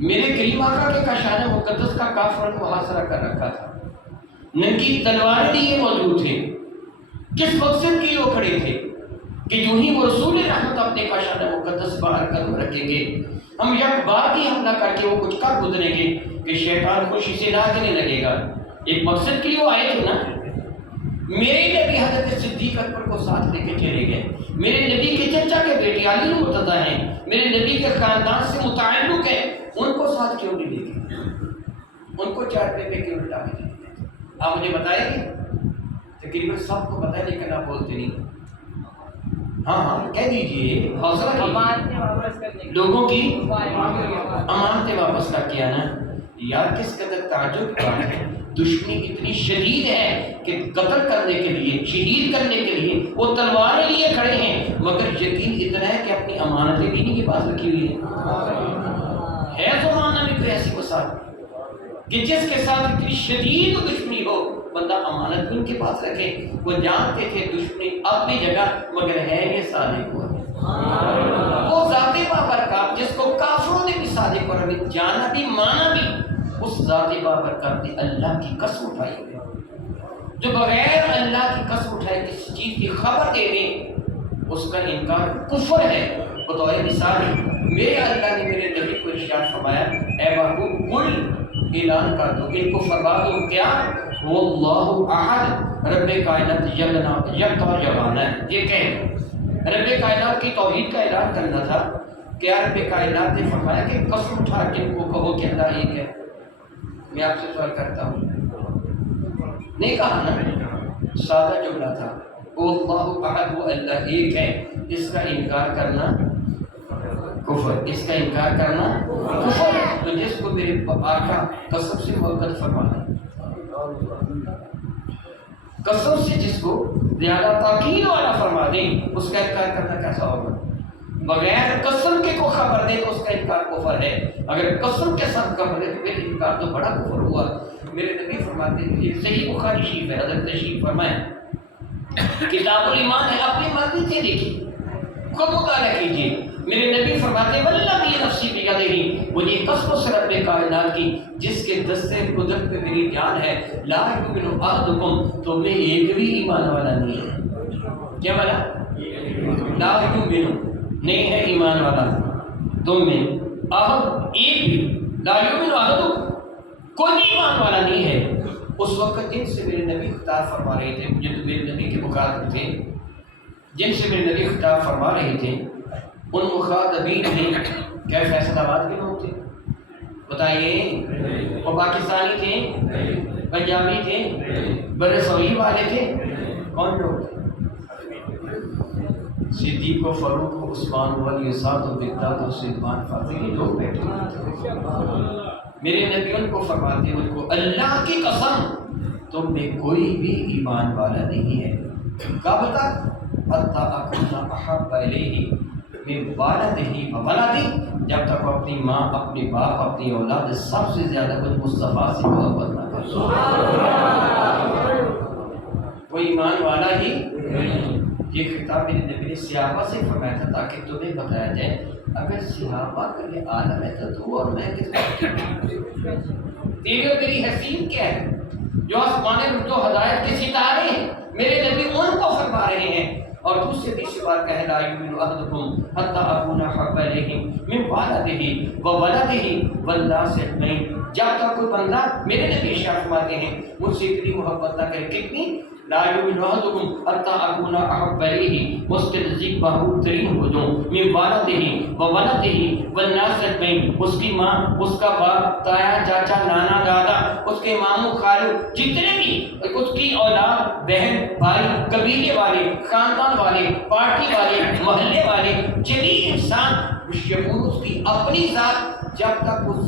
میرے کریم آقا کے کاشان مقدس کا کافرن محاصرہ کر رکھا تھا، ننگی تلواریں لیے موجود تھے، کس مقصد کے لیے وہ کھڑے تھے کہ جو ہی وہ رسول رحمت اپنے کاشان مقدس باہر قدم رکھیں گے، ہم یک بار ہی حملہ کر کے وہ کچھ کر گزریں گے کہ شیطان خوشی سے ناچنے لگے گا۔ ایک مقصد کے لیے وہ آئے تھے نا، میرے نبی حضرت صدیق اکبر کو ساتھ لے کے چلے گئے، میرے نبی کے چچا کے بیٹے علی مرتضیٰ ہیں، میرے نبی کے خاندان سے متعلق ہیں، ان کو ساتھ کیوں نہیں لے گئے؟ ان کو چار پہ کیوں لٹا کے چلے گئے؟ آپ مجھے بتائیں گے؟ تقریباً سب کو پتہ ہے لیکن آپ بولتے نہیں۔ ہاں کہہ دیجئے، حوصلہ کیجئے، لوگوں کی امانتیں واپس کر کے آنا۔ یار کس قدر تعجب کی بات ہے، دشمنی اتنی شدید ہے کہ قتل کرنے کے لیے، شہید کرنے کے لیے وہ تلواریں لیے کھڑے ہیں، مگر یقین اتنا ہے کہ اپنی امانتیں بھی نہیں کے پاس رکھی ہوئی ہے زمانہ میں کوئی ایسی مثال کہ جس کے ساتھ اتنی شدید دشمنی ہو بندہ امانت بھی ان کے پاس رکھے؟ وہ جانتے تھے دشمنی اپنی جگہ، مگر ہے یہ صادق ہوا وہ ذات بابرکات جس کو کافروں نے بھی صادق اور امین جانا بھی مانا بھی، اس ذات بابرکات نے اللہ کی قسم اٹھائی ہے، جو بغیر اللہ کی قسم اٹھائے کسی چیز کی خبر دے دے اس کا انکار کفر ہے۔ بطور مثال میرے اللہ نے میرے نبی کو ارشاد فرمایا، اے محبوب قل اعلان کر دو، ان کو فرما دو کیا وہ اللہ احد رب کائنات یکتا یگانہ ہے، یہ کہ رب کائنات کی توحید کا اعلان کرنا تھا۔ کیا رب کائنات نے فرمایا کہ قسم اٹھا کے ان کو کہو کہ اللہ ایک ہے؟ میں آپ سے سوال کرتا ہوں، نہیں کہا نا، سادہ جملہ تھا، وہ اللہ احد وہ اللہ ایک ہے، اس کا انکار کرنا کفر، اس کا انکار کرنا کفر۔ تو جس کو میرے آقا قسم سے محبت فرمانا، قسم سے جس کو زیادہ تاکید والا فرما دیں، اس کا انکار کرنا کیسا ہوگا؟ بغیر قسم کے کو خبر دے تو اس کا انکار کفر ہے، اگر قسم کے ساتھ خبر دے تو پھر انکار تو بڑا کفر ہوا۔ میرے نبی فرماتے ہیں، یہ صحیح بخاری شریف ہے، حضرت تشریف فرمائیں، کتاب الایمان ہے، اپنی مرضی سے دیکھیے، خود مطالعہ کیجیے۔ میرے نبی فرماتے ہیں والذی نفسی بیدہ، مجھے قسم سے رب کائنات کی جس کے دستے قدرت پہ میری جان ہے، لا یؤمن احدکم، تم میں ایک بھی ایمان والا نہیں ہے۔ کیا بولا؟ لا یؤمن نہیں ہے ایمان والا تم میں، احد ایک بھی، لا یؤمن احدکم کوئی بھی ایمان والا نہیں ہے۔ اس وقت جن سے میرے نبی خطاب فرما رہے تھے، جو میرے نبی کے مخاطب تھے، جن سے میرے نبی خطاب فرما رہے تھے، ان مخاطبین نے کیا فیصل آباد کے لوگ تھے؟ بتائیے، وہ پاکستانی تھے، پنجابی تھے، بر صغیر والے تھے، کون لوگ تھے؟ صدیق و فاروق و عثمان و علی سعد و مقداد و سلمان فاطمی کے لوگ بیٹھے ہوئے تھے۔ میرے نبی ان کو فرماتے ہیں، ان کو اللہ کی قسم تم میں کوئی بھی ایمان والا نہیں ہے، کب تک؟ حتی اکون احب الیہ من والدہ و ولدہ، جب تک وہ اپنی ماں، اپنے باپ، اپنی اولاد سب سے زیادہ کچھ مصطفیٰ سے محبت نہ کرے، وہ ایمان والا ہی۔ یہ خطاب میرے نبی نے صحابہ سے فرمایا تھا تاکہ تمہیں بتایا جائے اگر صحابہ کا یہ عالم ہے تو اور میں کس بات تیری اور میری حیثیت کیا ہے؟ جو آسمان رتو ہدایت کے ستارے ہیں، میرے نبی ان کو فرما رہے ہیں۔ اور دوسری تیسری بات کہے لا یؤمن احدکم حتی اکون احب الیہ من والدہ و ولدہ والناس اجمعین، جب تک کوئی بندہ میرے نبی ارشاد فرماتے ہیں مجھ سے اتنی محبت نہ کرے، کتنی؟ لا یؤمن احدکم حتی اکون احب الیہ، اس کے نزدیک محبوب ترین ہو جاؤں، من والدہ و ولدہ والناس اجمعین، اس کی ماں، اس کا باپ، تایا، چاچا، نانا، دادا، اس کے ماموں، خالو، جتنے بھی اس کی اولاد، بہن، بھائی، قبیلے والے، خاندان والے، پارٹی والے، محلے والے، جمیع انسان، شمول اس کی اپنی ذات، جب تک اس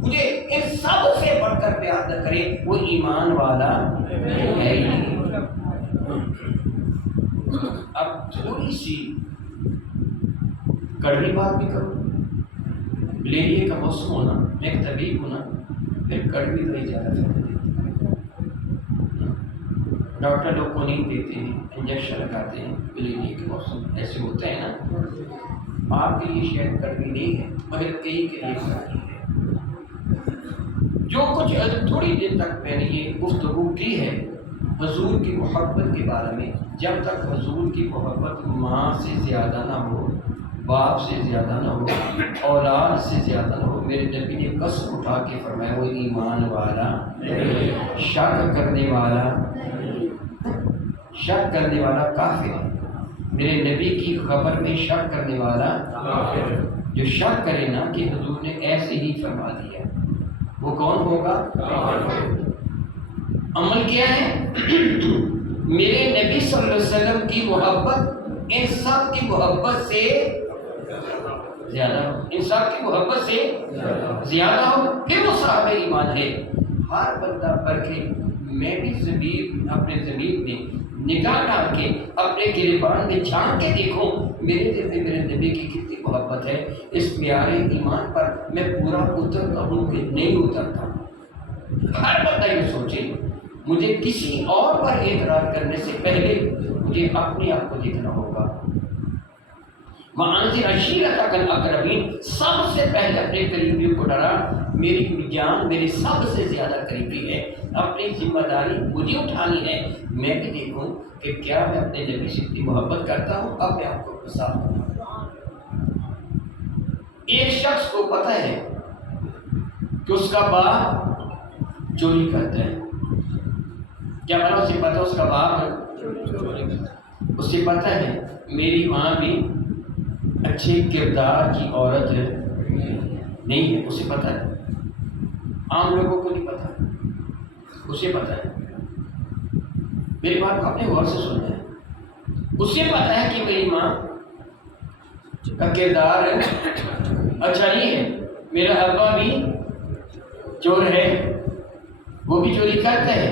مجھے ان سب سے بڑھ کر پیار نہ کرے وہ ایمان والا ہے ہی نہیں۔ اب تھوڑی سی کڑوی بات بھی کروں، ملیریا کا موسم ہونا، میں ایک طبیب ہونا، پھر کڑوی دوائی زیادہ فائدہ دیتی ہے، ڈاکٹر لوگ کو نہیں دیتے ہیں، انجیکشن لگاتے ہیں، ملیریا کے موسم ایسے ہوتا ہے نا۔ آپ کے لیے شاید کڑوی نہیں ہے مگر کئی کے لیے کڑوی ہے۔ جو کچھ تھوڑی دیر تک میں نے یہ گفتگو کی ہے حضور کی محبت کے بارے میں، جب تک حضور کی محبت ماں سے زیادہ نہ ہو، باپ سے زیادہ نہ ہو، اولاد سے زیادہ نہ ہو، میرے نبی نے قسم اٹھا کے فرمایا وہ ایمان والا، شک کرنے والا کافر ہے۔ میرے نبی کی خبر میں شک کرنے والا کافر، جو شک کرے نا کہ حضور نے ایسے ہی فرما دیا، وہ کون ہوگا؟ عمل کیا ہے؟ میرے نبی صلی اللہ علیہ وسلم کی محبت ان سب کی محبت سے زیادہ ہو، انسان کی محبت سے زیادہ ہو، پھر وہ صاحب ایمان ہے۔ ہر بندہ پرکھے، میں بھی ضمیر اپنے ضمیر میں نگاہ ڈال کے اپنے گریبان میں جھانک کے دیکھوں میرے دل میں میرے نبی کی کتنی محبت ہے، اس پیارے ایمان پر میں پورا اترتا ہوں کہ نہیں اترتا۔ ہر بندہ یہ سوچے، مجھے کسی اور پر اعتراض کرنے سے پہلے مجھے اپنے آپ کو دیکھنا ہوگا۔ وَأَنذِرْ عَشِيرَتَكَ الْأَقْرَبِينَ، سب سے پہلے اپنے قریبیوں کو ڈرا، میری جان میرے سب سے زیادہ قریبی ہے، اپنی ذمہ داری مجھے اٹھانی ہے، میں بھی دیکھوں کہ کیا میں اپنے نبی سے اتنی محبت کرتا ہوں۔ اب میں آپ کو مثال دوں۔ ایک شخص کو پتہ ہے کہ اس کا باپ چوری کرتا ہے، کیا مانا اسے پتہ اس کا باپ اسے پتہ ہے میری ماں بھی اچھے کردار کی عورت نہیں ہے، اسے پتہ ہے، عام لوگوں کو نہیں پتہ، اسے پتہ ہے۔ میری بات کو اپنے غور سے سننا ہے، اسے پتہ ہے کہ میری ماں کا کردار اچھا نہیں ہے، میرا ابا بھی چور ہے، وہ بھی چوری کرتا ہے،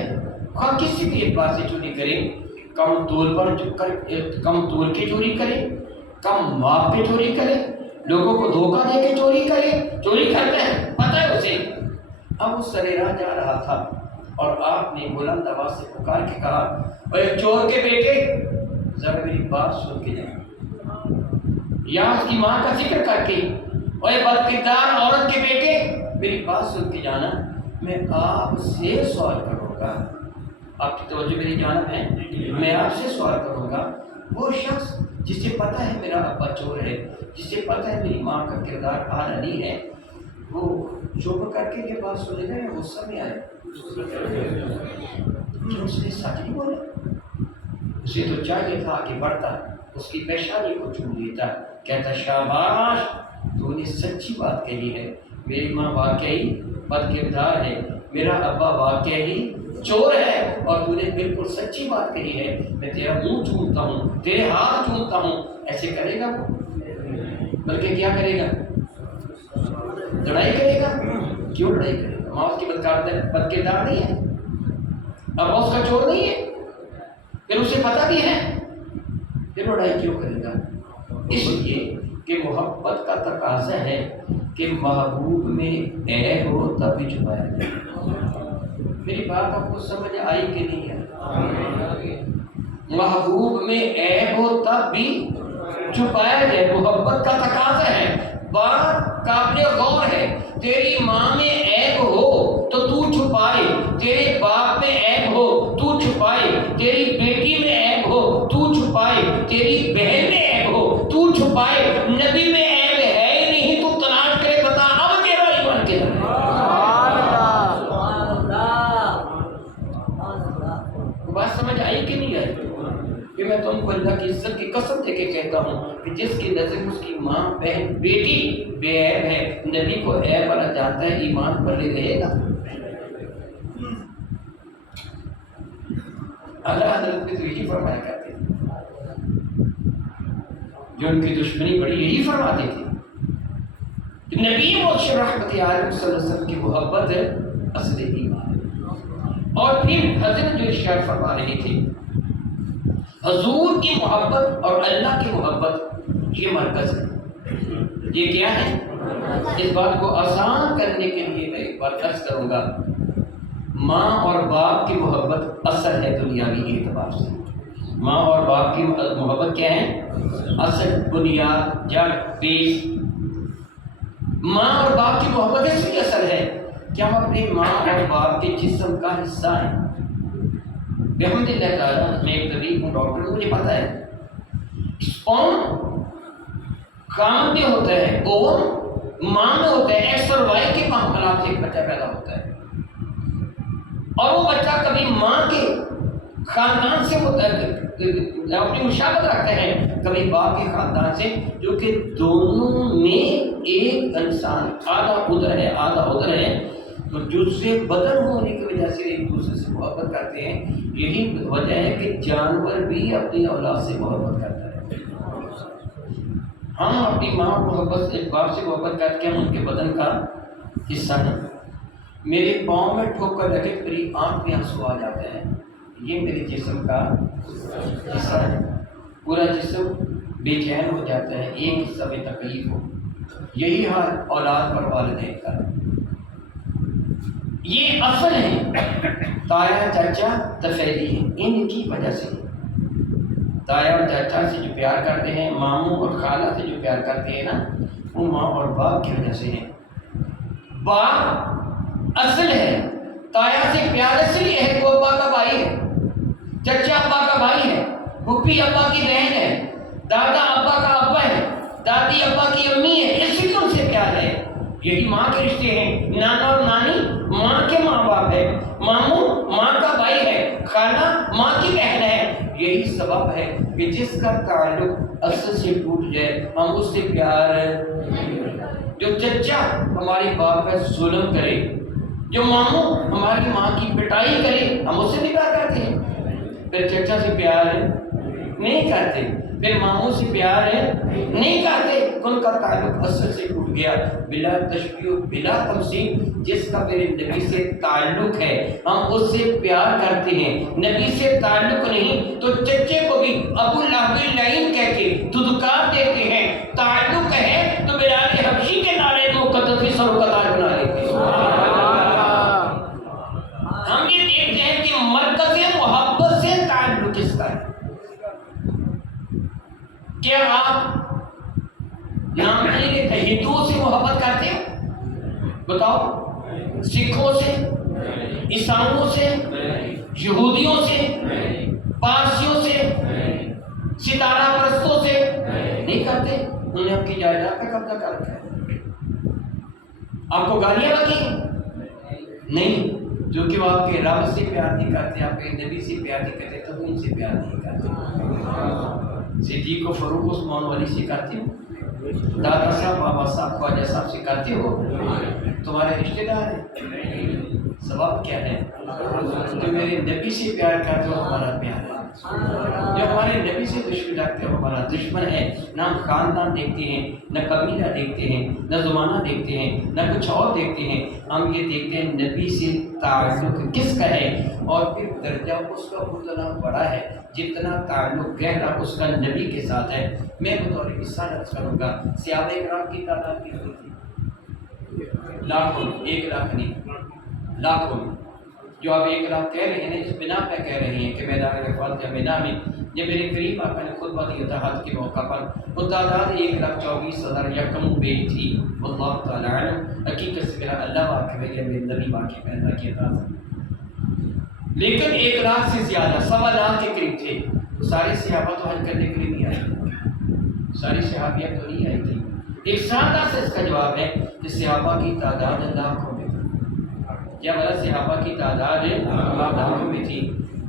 خواہ کسی بھی اعتبار سے چوری کرے، کم تول کے چوری کرے، کم ماپ پہ چوری کرے، لوگوں کو دھوکہ دے کے چوری کرے، چوری کرتا ہے، پتہ ہے اسے۔ اب وہ سرے راہ جا رہا تھا اور آپ نے بلند آواز سے پکار کے کہا، اے چور کے بیٹے ذرا میری بات سن کے جائیں، یا اس کی ماں کا ذکر کر کے، اے بدکردار عورت کے بیٹے میری بات سن کے جانا، میں آپ سے سوال کروں گا، آپ کی توجہ میری جانب ہے، میں آپ سے سوال کروں گا۔ وہ شخص جسے پتہ ہے میرا ابا چور ہے، جسے پتہ ہے میری ماں کا کردار اعلیٰ نہیں ہے، وہ چپ کر کے یہ بات سنے گا یا غصہ میں آئے؟ کہ اس نے سچ نہیں بولا، اسے تو چاہیے تھا کہ بڑھتا اس کی پیشانی کو چوم لیتا، کہتا شاباش تو نے سچی بات کہی ہے، میری ماں واقعی بد کردار ہے، میرا ابا واقعی چور ہے، اور تو نے بالکل سچی بات کہی ہے، میں تیرا منہ چومتا ہوں، تیرے ہاتھ چومتا ہوں۔ ایسے کرے گا وہ؟ بلکہ کیا کرے گا؟ لڑائی کرے گا۔ کیوں لڑائی کرے گا؟ ماں اس کی بد کردار نہیں ہے، ابا اس کا چور نہیں ہے، پھر اسے پتہ بھی ہے، پھر لڑائی کیوں کرے گا؟ اس لیے کہ محبت کا تقاضا ہے کہ محبوب میں عیب ہو تب بھی چھپایا جائے۔ میری بات آپ کو سمجھ آئی کہ نہیں ہے؟ محبوب میں عیب ہو تب بھی چھپایا جائے، محبت کا تقاضا ہے۔ بات قابل غور ہے، تیری ماں میں عیب ہو تو تو چھپائے، تیرے باپ میں عیب ہو تو چھپائے، تیری بیٹی میں عیب ہو تو چھپائے، تیری بہن میں عیب ہو تو چھپائے، نبی میں عیب ہے ہی نہیں تو تلاش کرے، بتا اب تیرا ایمان کدھر ہے؟ بات سمجھ آئی کہ نہیں آئی؟ کہ میں تم کو اللہ کی عزت کی قسم دے کے کہتا ہوں کہ جس کی نظر اس کی ماں بہن بیٹی بے عیب ہے، نبی کو عیب والا جانتا ہے، ایمان پر لے رہے گا۔ اللہ حضرت نے تو یہی فرمایا کرتے تھے، جو ان کی دشمنی بڑی یہی فرماتے تھے کہ نبی مبشر رحمت عالم صلی اللہ علیہ وسلم کی محبت اصل ایمان ہے۔ اور پھر حضرت جو ارشاد فرما رہے تھے، حضور کی محبت اور اللہ کی محبت یہ مرکز ہے، یہ کیا ہے؟ اس بات کو آسان کرنے کے لیے میں ایک بات عرض کروں گا، ماں اور باپ کی محبت اصل ہے دنیاوی اعتبار سے، ماں اور باپ کی محبت کیا ہے؟ اصل، بنیاد، جڑ، بیس۔ ماں اور باپ کی محبت اس لیے اصل ہے کہ ہم اپنی ماں اور باپ کے جسم کا حصہ ہیں۔ بحمد اللہ تعالیٰ، میں ایک طبیب ہوں، ڈاکٹر ہوں، مجھے پتہ ہے اسپرم کام میں ہوتا ہے، اوم ماں میں ہوتا ہے، ایکس اور وائی کے معاملات سے ایک بچہ پیدا ہوتا ہے، اور وہ بچہ کبھی ماں کے خاندان سے ہوتا ہے، اپنی مشابہت رکھتے ہیں، کبھی باپ کے خاندان سے، جو کہ دونوں میں ایک انسان آدھا ادھر ہے آدھا ادھر ہے، تو جز سے بدن ہونے کی وجہ سے ایک دوسرے سے محبت کرتے ہیں۔ یہی وجہ ہے کہ جانور بھی اپنی اولاد سے محبت کرتا ہے۔ ہم اپنی ماں محبت سے باپ سے محبت کر کے ہم ان کے بدن کا حصہ ہیں. میرے پاؤں میں ٹھوکر لگے میری آنکھ میں آنسو آ جاتے ہیں، یہ میرے جسم کا حصہ ہے. پورا جسم بے چین ہو جاتا ہے ایک حصہ میں تکلیف ہو. یہی حال اولاد پر والدین کا. یہ اصل ہے. تایا چاچا تفیلی ہیں، ان کی وجہ سے. تایا اور چاچا سے جو پیار کرتے ہیں، ماموں اور خالہ سے جو پیار کرتے ہیں نا، وہ ماں اور باپ کی وجہ سے ہیں. باپ اصل ہے. تایا سے پیار اس لیے ہے وہ ابا کا بھائی ہے، چچا ابا کا بھائی ہے، پھوپھی ابا کی بہن ہے، دادا ابا کا ابا ہے، دادی ابا کی امی ہے، اس لیے ان سے پیار ہے. یہی ماں کے رشتے ہیں. نانا اور نانی ماں کے ماں باپ ہے، ماموں ماں کا بھائی ہے، خالہ ماں کی بہن ہے. یہی سبب ہے کہ جس کا تعلق اصل سے ٹوٹ جائے ہم اس سے پیار. جو چچا ہمارے باپ پر ظلم کرے، جو ماموں ہماری ماں کی پٹائی کرے، ہم اس سے بھی پیار کرتے ہیں. پھر چچا سے پیار نہیں کرتے، پھر ماموں سے پیار نہیں کرتے. ان کا تعلق اصل سے ٹوٹ گیا. بلا تشبیہ بلا تمثیل جس کا میرے نبی سے تعلق ہے ہم اس سے پیار کرتے ہیں. نبی سے تعلق نہیں تو چچے کو بھی ابو لہب اللعین کہہ کے دھدکار دیتے ہیں. تعلق ہے تو بلال حبشی کے نعرے مقدس بھی سر کا تاج بنا لیتے ہیں. ہم یہ دیکھتے ہیں کہ مرکز محبت سے تعلق کس کا ہے. کیا آپ نام نہیں لیتے ہندوؤں سے محبت کرتے ہو؟ بتاؤ. سکھوں سے، عیسائیوں سے، یہودیوں سے، پارسیوں سے، ستارہ پرستوں سے نہیں کرتے. انہوں نے آپ کی جائیداد پہ قبضہ کر رکھا ہے. آپ کو گالیاں لگی نہیں، جو کہ وہ آپ کے رب سے پیار نہیں کرتے، آپ کے نبی سے پیار نہیں کرتے، تو ان سے پیار نہیں کرتے. صدیق و فاروق عثمان والی سے کرتے ہو، دادا صاحب بابا صاحب خواجہ صاحب سے کرتے ہو، تمہارے رشتے دار ہیں. سبب کیا ہے؟ جو میرے نبی سے پیار کرتے ہو ہمارا پیار ہے. جو ہمارے نبی سے دشمن رکھتے ہو ہمارا دشمن ہے. نہ ہم خاندان دیکھتے ہیں، نہ قبیلہ دیکھتے ہیں، نہ زمانہ دیکھتے ہیں، نہ کچھ اور دیکھتے ہیں. ہم یہ دیکھتے ہیں نبی سے تعلق کس کا ہے، اور پھر درجہ اس کا اتنا بڑا ہے جتنا تعلق گہرا اس کا نبی کے ساتھ ہے. میں بطور مثال عرض کروں گا. صحابہ کرام کی تعداد کتنی تھی؟ لاکھوں میں. 1 لاکھ نہیں، لاکھوں میں. جو آپ 1 لاکھ کہہ رہے ہیں اس بنا پہ کہہ رہے ہیں کہ میدان عرفات یا مینا میں یہ میرے قریب آقا نے خطبہ دیا تھا حج کے موقع پر. وہ تعداد 1,24,000 یا کم و بیش تھی. واللہ تعالیٰ علم. حقیقت سے میرا اللہ واقف ہے یا میرے نبی واقف ہے، اللہ کی عطا سے. لیکن 1 لاکھ سے زیادہ 1.25 لاکھ کے قریب تھے. سارے صحابہ تو حج کرنے کے لیے نہیں آئے، ساری صحابیاں تو نہیں آئی تھی. ایک سادہ سے اس کا جواب ہے کہ صحابہ کی تعداد لاکھوں میں تھی. کیا بلا صحابہ کی تعداد لاکھوں میں تھی؟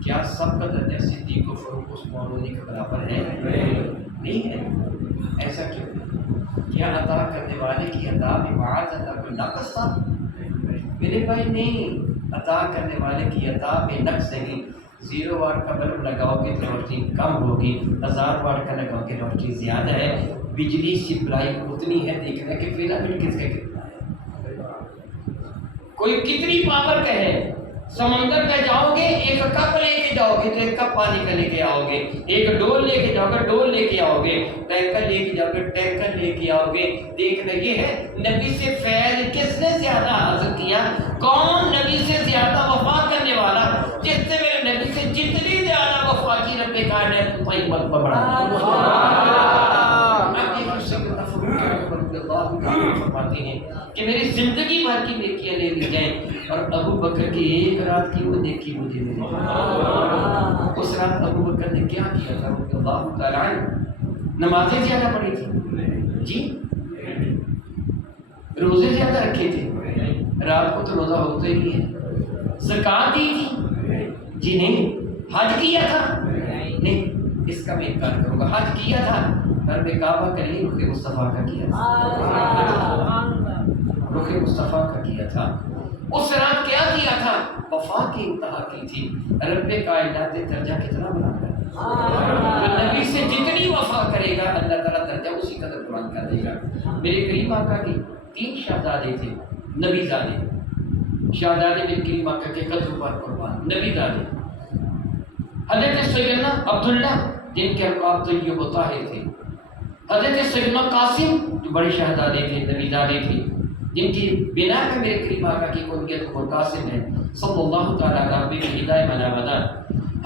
کیا سب کا درجہ صدیق و فاروق عثمان غنی کے برابر ہے؟ نہیں ہے. ایسا کیوں؟ کیا عطا کرنے والے کی عطا میں معاذ اللہ کو نقص تھا؟ میرے بھائی نہیں. عطا کرنے والے کی عطا میں نقص نہیں. 0 واٹ کا بلب لگاؤ گے تو روشنی کم ہوگی، 1000 واٹ کا لگاؤ گے روشنی زیادہ ہے. بجلی سپلائی اتنی ہے، دیکھنا کہ فلامنٹ کس کا کتنا ہے. کوئی کتنی پاور کا ہے. سمندر پہ جاؤ گے ایک کپ لے کے جاؤ گے تو 1 کپ پانی کا لے کے آؤ گے. ایک ڈول لے کے جاؤ گے ڈول لے کے آؤ گے. ٹینکر لے کے جاؤ گے ٹینکر لے کے آؤ گے. دیکھنا یہ ہے نبی سے فیض کس نے زیادہ حاصل کیا. کون نبی سے زیادہ وفا کرنے والا، جس نے میرے نبی سے جتنی زیادہ وفا کی رب کائنات کو قیمت پر بڑھا. فرماتے ہیں کہ میری زندگی بھر کی نیکیاں لے لی جائیں اور ابو بکر کی 1 رات کی وہ نیکی مجھے ملے. اس رات ابو بکر نے کیا کیا تھا رضی اللہ تعالیٰ عنہ؟ نمازیں زیادہ پڑھی تھی جی، روزے زیادہ رکھے تھے. رات کو تو روزہ ہوتا ہی نہیں ہے. زکات دی تھی جی نہیں. حج کیا تھا نہیں. اس کا میں انکار کروں گا. حج کیا تھا پر میں کعبہ کا نہیں رخ مصطفیٰ کا کیا تھا. رخ مصطفیٰ کا کیا تھا. اس رات کیا کیا تھا؟ وفا کی انتہا کی تھی. رب کائنات نے درجہ کتنا بنا کر جو نبی سے جتنی وفا کرے گا اللہ تعالیٰ درجہ اسی قدر بلند کر دے گا۔ میرے کریم آقا کے 3 شہزادے تھے، نبی زادے، شہزادے میرے کریم آقا کے قدر پر قربان، نبی زادے۔ حضرت سیدنا عبداللہ جن کے القاب طیب و طاہر تھے، حضرت سیدنا قاسم جو بڑے شہزادے تھے، نبی زادے تھے، جن کی بنا پہ میرے کریم آقا کی کنیت قاسم ہے صلی اللہ تعالیٰ علیہ ہدایہ منابدہ۔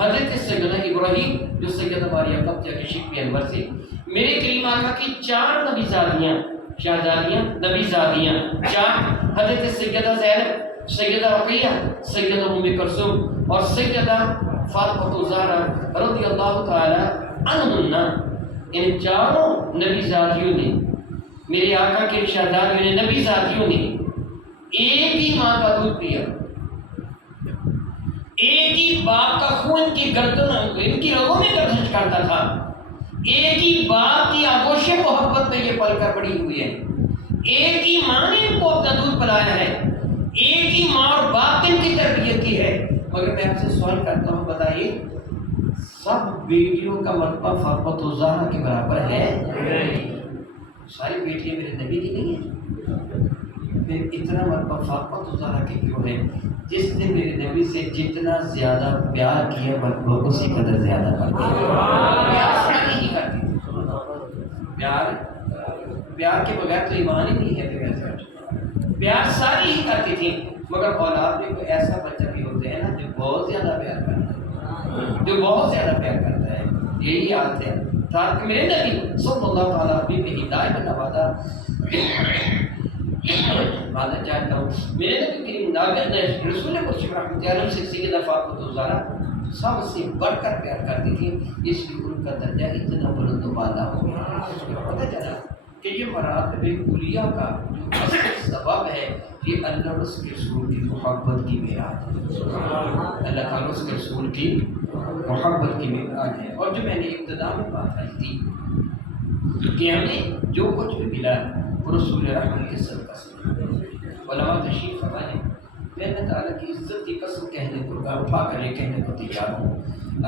حضرت سیدنا ابراہیم جو سیدہ ماریہ قبطیہ کے شکل انور سے، میرے کریم آقا کی 4 نبی زادیاں، شہزادیاں، نبی زادیاں 4، حضرت سیدہ زینب، سیدہ رقیہ، سیدہ ام کلثوم اور سیدہ فاطمہ الزہرا رضی اللہ تعالی عنہن۔ ان 4 نبی زادیوں نے، میرے آقا کے شہزادیوں نے، نبی زادیوں نے ایک ہی ماں کا دودھ پیا، ایک ہی باپ کا خون ان کی گردن، ان کی رگوں میں گردش کرتا تھا، ایک ہی باپ کی آغوش محبت میں یہ پل کر بڑی ہوئی ہے، ایک ہی ماں نے ان کو اپنا دودھ پلایا ہے، ایک ہی ماں اور باپ نے ان کی تربیت کی ہے۔ مگر میں آپ سے سوال کرتا ہوں، بتائیے سب بیٹیوں کا مرتبہ فاطمہ الزہرا کے برابر ہے؟ ساری بیٹیاں میرے نبی کی نہیں ہیں، پھر اتنا مرتبہ فاطمہ الزہرا کے کیوں ہے؟ جس نے میرے نبی سے جتنا زیادہ پیار کیا وہ اسی قدر زیادہ کرتی ہے۔ پیار ساری ہی کرتی تھی، پیار کے بغیر تو ایمان ہی نہیں ہے، پیار ساری ہی کرتی تھی۔ مگر اولاد میں کوئی ایسا بچہ بھی ہوتا ہے نا جو بہت زیادہ پیار کرتا ہے، جو بہت زیادہ پیار کرتا ہے، یہی حالت ہے۔ تاکہ میرے نبی صلی اللہ تعالیٰ علیہ ہدایت نوازا مانا چاہتا ہوں، میرے نبی کریم ناگن رسول مرشد رحمت اللہ سے سیدہ فاطمہ الزہرا سب سے بڑھ کر پیار کرتی تھی، اس لیے ان کا درجہ اتنا بلند و بالا ہو گیا۔ پتہ چلا کہ یہ مراتب اولیاء کا جو اصل سبب ہے یہ اللہ اور اس کے رسول کی محبت کی معراج ہے، اللہ تعالیٰ اس کے رسول کی محبت کی معراج ہے۔ اور جو میں نے ابتدا میں بات کی تھی کہ ہمیں جو کچھ بھی ملا وہ رسول رحمت کے صدقہ سے، علماء تشریف فرمائیں، میں اللہ تعالیٰ کی عزت کی قسم کہنے کو اٹھا کر یہ کہنے کو تیار ہوں،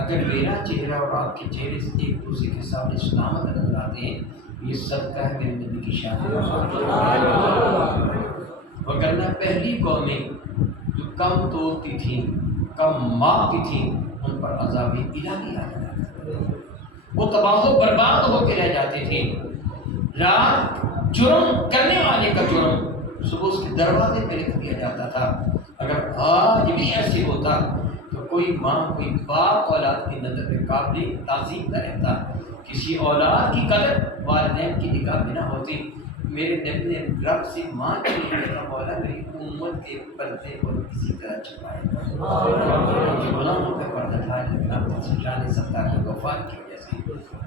اگر میرا چہرہ اور آپ کے چہرے سے ایک دوسرے کے سامنے سلامت نظر آتے ہیں یہ صدقہ ہے میرے نبی کی شان۔ وگرنہ پہلی قومیں جو کم توڑتی تھیں، کم ماپتی تھیں، ان پر عذاب الہی آ جاتا، وہ تباہ و برباد ہو کے رہ جاتے تھے۔ رات جرم کرنے والے کا جرم صبح اس کے دروازے پہ لکھ دیا جاتا تھا۔ اگر آج بھی ایسے ہوتا تو کوئی ماں، کوئی باپ اولاد کی نظر میں قابل تعظیم نہ رہتا، کسی اولاد کی قدر والدین کی نگاہ میں نہ ہوتی۔ میرے نبی نے رب سے ماں کے لیے کہا، مولا میری امت کے پردے کو کسی طرح چھپائے، غلاموں کا پردہ تھا لیکن شان ستار کی وفات کی وجہ سے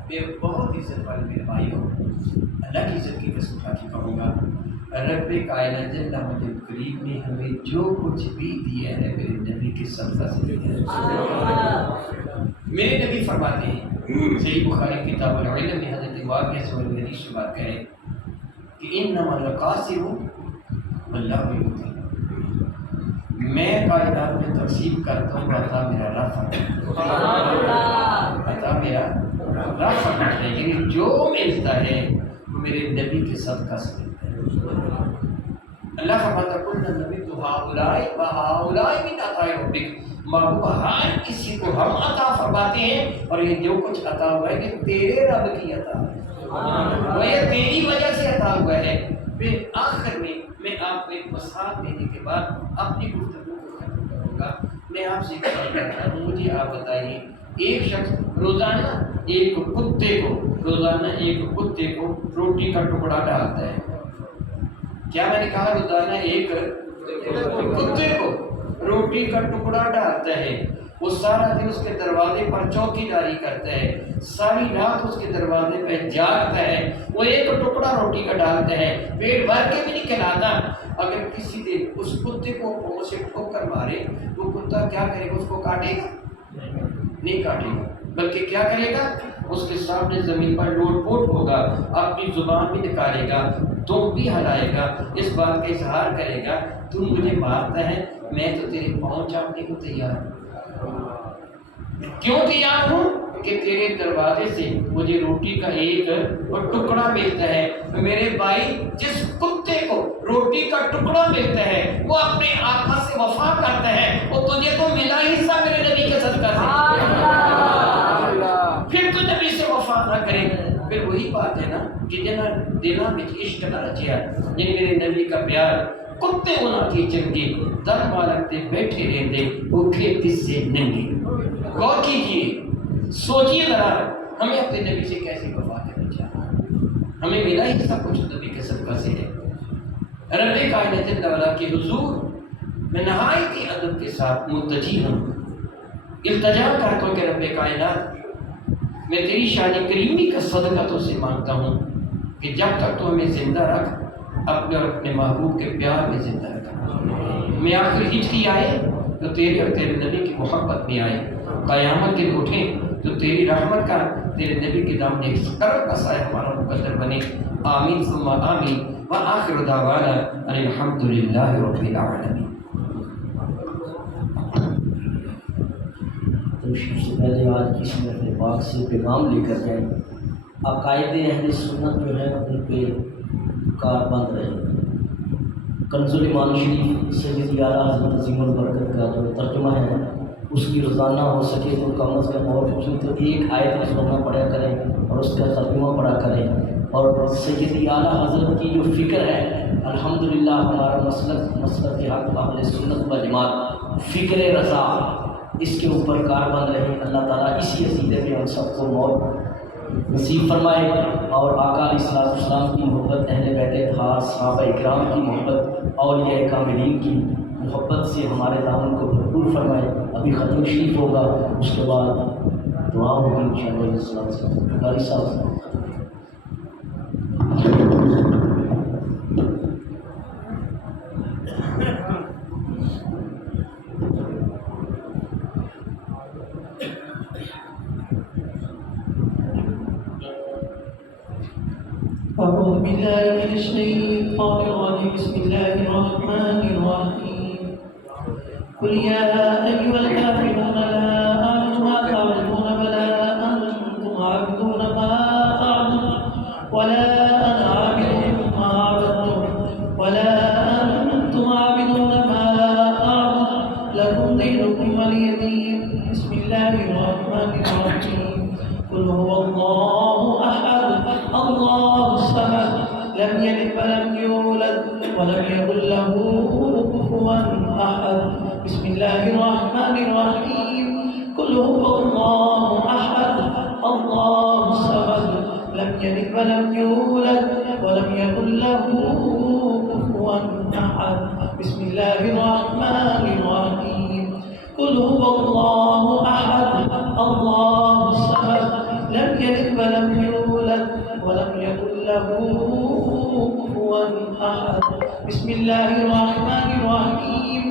میں بہت عزت والے میرے بھائیوں اللہ کی عزت کی قسم کھا کے کہوں گا، رب کائنات جل مجد کریم نے ہمیں جو کچھ بھی دیا ہے میرے نبی کے صدقہ سے دیا ہے۔ میرے نبی فرماتے ہیں صحیح بخاری کتاب العلم میں حضرت واقعہ سے اور حدیث سے بات کریں کہ انما القاسم واللہ یؤتی، میں کائنات میں تقسیم کرتا ہوں، عطا میرا رب عطا میرا رب فرماتا ہے، یعنی جو ملتا ہے وہ میرے نبی کے صدقہ سے ملتا ہے۔ اللہ فرماتا کل نبی تو ہاؤلائی و ہاؤلائی من عطاء ربک، محبوب ہر کسی کو ہم عطا فرماتے ہیں اور یہ جو کچھ عطا ہوا ہے کہ تیرے رب کی عطا ہے، وہ یہ تیری وجہ سے عطا ہوا ہے۔ پھر آخر میں آپ کو ایک مثال دینے کے بعد اپنی گفتگو کو ختم کروں گا۔ میں آپ سے سوال کرتا ہوں، مجھے آپ بتائیے ایک شخص روزانہ ایک کتے کو روٹی کا ٹکڑا ڈالتا ہے، کیا میں نے کہا روزانہ ایک کتے کو روٹی کا ٹکڑا ڈالتا ہے، وہ سارا دن اس کے دروازے پر چوکی داری کرتا ہے، ساری رات اس کے دروازے پہ جاگتا ہے، وہ ایک ٹکڑا روٹی کا ڈالتا ہے، پیٹ بھر کے بھی نہیں کھلاتا۔ اگر کسی دن اس کتے کو پاؤں سے ٹھوکر مارے وہ کتا کیا کرے گا؟ اس کو کاٹے گا؟ نہیں کاٹے گا، بلکہ کیا کرے گا؟ اس کے سامنے زمین پر لوٹ پوٹ ہوگا، اپنی زبان بھی نکالے گا، دم بھی ہلائے گا، اس بات کا اظہار کرے گا تم مجھے مارتا ہے، میں تو تیرے پاؤں چاٹنے کو تیار ہوں۔ کیوں تیار ہوں؟ کہ تیرے دروازے سے مجھے روٹی کا ایک ٹکڑا ملتا ہے. میرے بھائی جس کتے کو روٹی کا ٹکڑا ملتا ہے وہ اپنے آقا سے وفا کرتا ہے. وہ تجھے تو ملا ہی حصہ میرے نبی کے صدقہ سے. پھر تو نبی سے وفا نہ کرے. پھر وہی بات ہے نا کہ دلاں وچ عشق نہ رچیا جن میرے نبی کا پیار کتے انہاں کی چنگے در مالک تے بیٹھے رہندے بھوکے تس سے ننگے. غور کیجیے, سوچیے ذرا ہمیں اپنے نبی سے کیسے وفا کرنی چاہیے. ہمیں ملا ہی سب کچھ نبی کے صدقہ سے ہے. رب کائنات تعالیٰ کے حضور میں نہایت ہی ادب کے ساتھ متجی ہوں, التجا کرتا ہوں کہ رب کائنات میں تیری شان کریمی کا صدقہ تو سے مانگتا ہوں کہ جب تک تو ہمیں زندہ رکھ اپنے اور اپنے محبوب کے پیار میں زندہ رکھا. میں آخر ہجری آئے تو تیرے اور تیرے نبی کی محبت میں آئے. قیامت کے اٹھیں تو تیری رحمت کا تیرے نبی کے دامن ایک کرم کا سایہ ہمارا مقدر بنے. آمین ثم آمین. وآخر دعوانا ان الحمد للہ رب العالمین. تشریف سے پہلے آج کی سنت پاک سے پیغام لے کر جائیں. عقائد اہل سنت جو ہے ان پہ کار بند رہے. کنز الایمان شریف سید اعلیٰ حضرت عظیم البرکت کا جو ترجمہ ہے اس کی روزانہ ہو سکے تو کم از کم اور کچھ تو ایک آیت روزانہ پڑھا کریں اور اس کا ترجمہ پڑھا کریں. اور سید اعلیٰ حضرت کی جو فکر ہے الحمدللہ ہمارا مسلک حق اہل سنت و جماعت فکر رضا اس کے اوپر کار بند رہے. اللہ تعالیٰ اسی عقیدے میں ہم سب کو موت نصیب فرمائے اور آقا علیہ السلام کی محبت, اہل بیت اطہار, صحابہ اکرام کی محبت, اولیاء کاملین کی محبت سے ہمارے دامن کو بھرپور فرمائے. ابھی ختم شریف ہوگا, اس کے بعد دعا ہوگی انشاءاللہ. السلام سے قاری صاحب أعوذ بالله من الشيطان الرجيم. بسم الله الرحمن الرحيم. قل يا أيها الكافرون لا أعبد ما تعبدون ولا أنتم عابدون ما أعبد ولا أنا عابد ما عبدتم ولا أنتم عابدون ما أعبد لكم دينكم ولي دين. بسم الله الرحمن الرحيم. قل هو الله أحد الله الصمد لم يلد ولم يولد ولم يكن له كفوا أحد. بسم الله الرحمن الرحيم. قل هو الله أحد الله الصمد لم يلد ولم يولد ولم يكن له كفوا أحد. بسم الله الرحمن الرحيم. قل هو الله أحد الله الصمد لم يلد ولم يولد ولم يكن له كفوا أحد. بسم الله الرحمن الرحيم.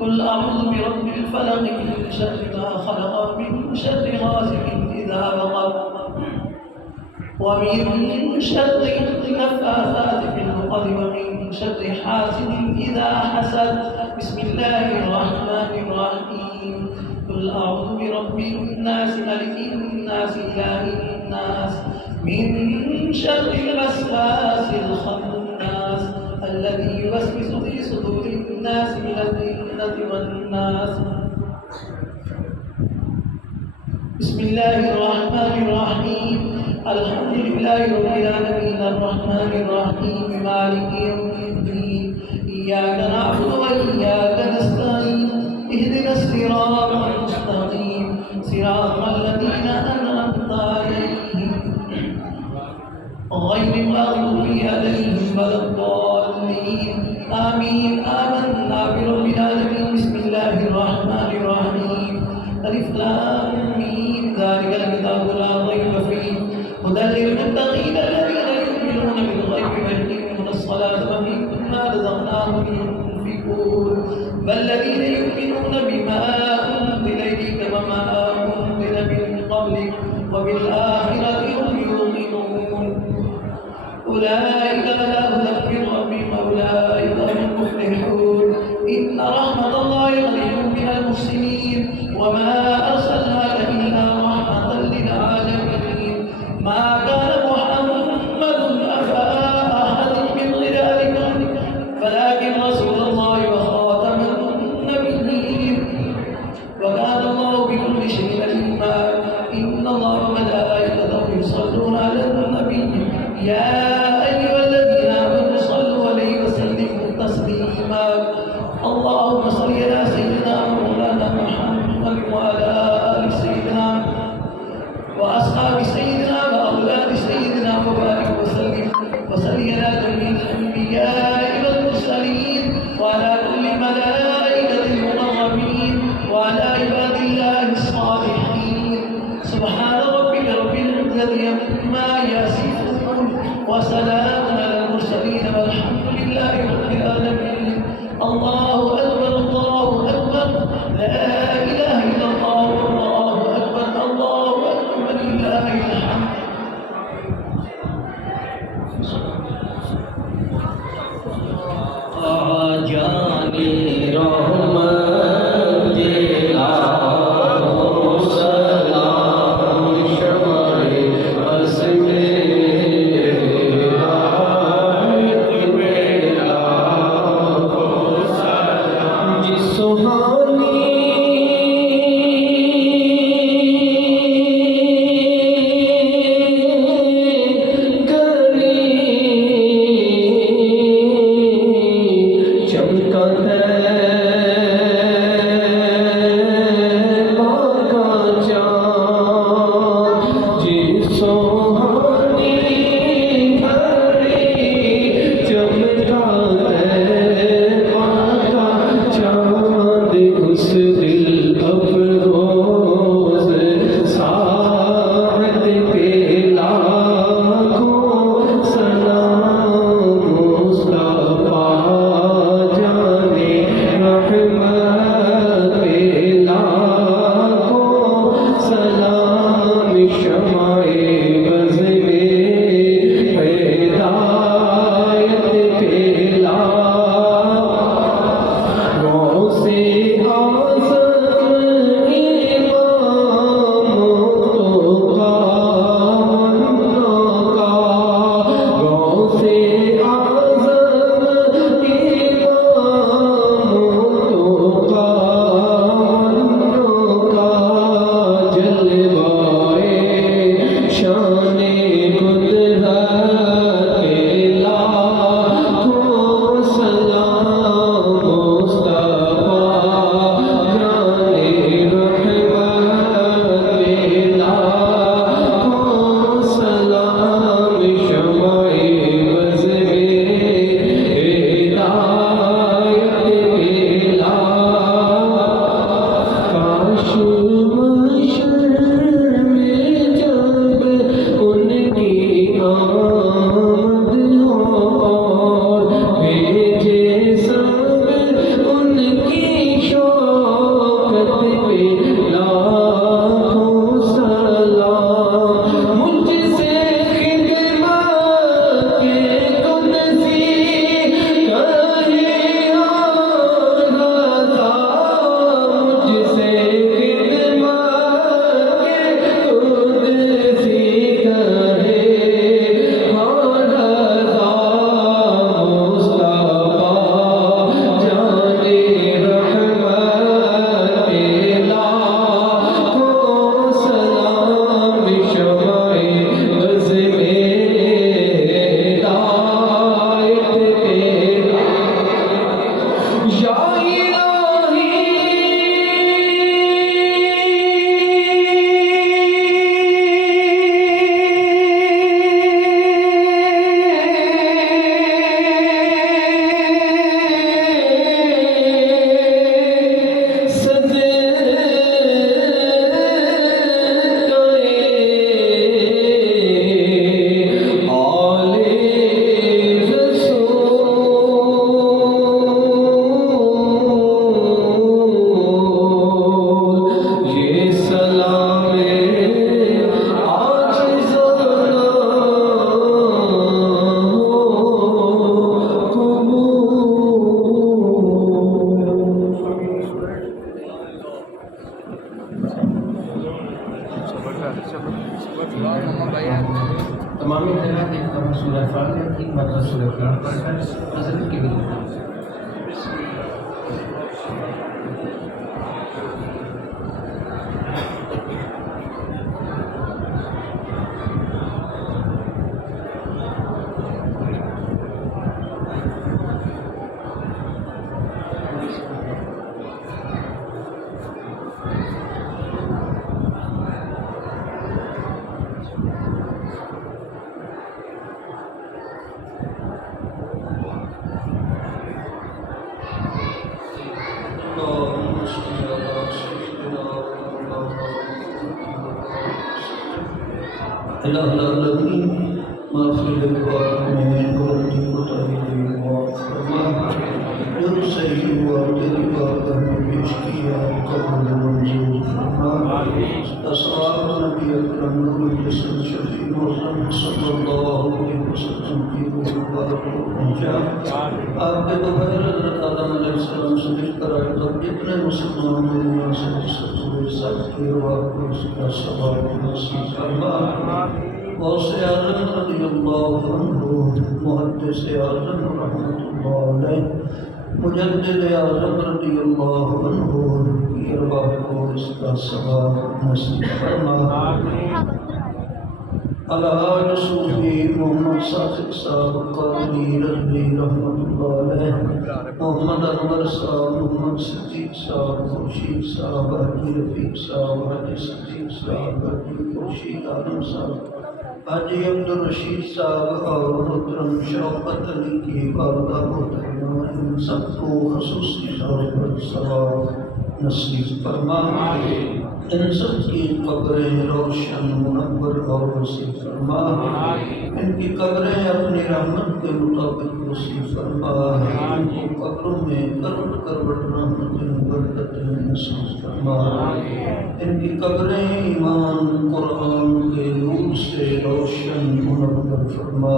قل أعوذ برب الفلق من شر ما خلق من شر غاسق إذا وقب ومن شر النفاثات في العقد ومن شر حاسد إذا حسد. بسم الله الرحمن الرحيم. قل أعوذ برب الناس ملك الناس إله الناس من شر الوسواس الخناس الذي يوسوس في صدور الناس من الجنة والناس. بسم الله الرحمن الرحيم. الحمد لله رب العالمين الرحمن الرحيم مالك يوم الدين. إياك نعبد وإياك نستعين. اهدنا الصراط المستقيم صراط الذين أنعمت عليهم غير المغضوب عليهم ولا الضالين. آمين. آمنا برب العالمين. بسم الله الرحمن الرحيم. ألف لام ميم. ذلك الكتاب لا ريب فيه هدى للمتقين الذين يؤمنون بالغيب ويقيمون الصلاة ومما رزقناهم ينفقون. والذين يؤمنون بما أنزل إليك وما أنزل من قبلك وبالآخرة هم يوقنون. أولئك على هدى من ربهم وأولئك هم المفلحون. إن رحمة الله قريب من المحسنين وما أرسلناك إلا رحمة للعالمين. محمد وعلى آل سيدنا وأصحاب سيدنا وأولاد سيدنا وبارك وسلم وصلي على جميع الأنبياء والمرسلين وعلى كل ملائكة المقربين وعلى عباد الله الصالحين. سبحان ربك رب العزة عما يصفون وسلام على المرسلين والحمد لله رب العالمين. الله أكبر الله أكبر لا إله إلا الله والله أكبر الله أكبر لله الحمد. جانی رحمت دلاو سلام شمع بس میرے ہدایت میں لاکھوں سلام جس سہانی تمام حضرات ایک دفعہ سورہ فاتحہ کی مرتبہ سورہ قرآن پڑھ کر حضرت کے لیے الہ العالمین مغفر پاک میں غلطی کوتاہی معاف فرما، جو صحیح ہوا تیری بارگاہ میں پیش کیا قبول منظور فرما۔ اصحاب نبی اکرم نور الجسد شفیع معظم صلی اللہ علیہ وسلم کی روح مبارک کو پہنچا۔ آپ کے دوپہر حضرت آدم علیہ السلام سے مل کر آئے تب جتنے مسلمان دنیا سے جسد ہوئے سب کی روح کو اس کا ثواب نصیب فرما۔ غوث اعظم رضی اللہ عنہ، محدث اعظم رحمۃ اللہ علیہ، مجدد اعظم رضی اللہ عنہ کی ارواح کو اس کا ثواب نصیب فرما۔ الحاج صوفی محمد صادق صاحب قادری رضوی رحمۃ اللہ علیہ، محمد انور صاحب، محمد صدیق صاحب، خورشید صاحب، حاجی رفیق صاحب، حاجی صدیق صاحب، حاجی خورشید عالم صاحب، حاجی عبدالرشید صاحب اور محترم شوکت علی کی والدہ محترمہ، ان سب کو خصوصی طور پر ثواب نصیب فرما۔ ان سب کی قبریں روشن منور اور وسیع فرما، ان کی قبریں اپنی رحمت کے مطابق وسیع فرما، ان کی قبروں میں کروٹ کروٹ رحمتیں برکتیں نصیب فرما، ان کی قبریں ایمان قرآن کے نور سے روشن منور فرما۔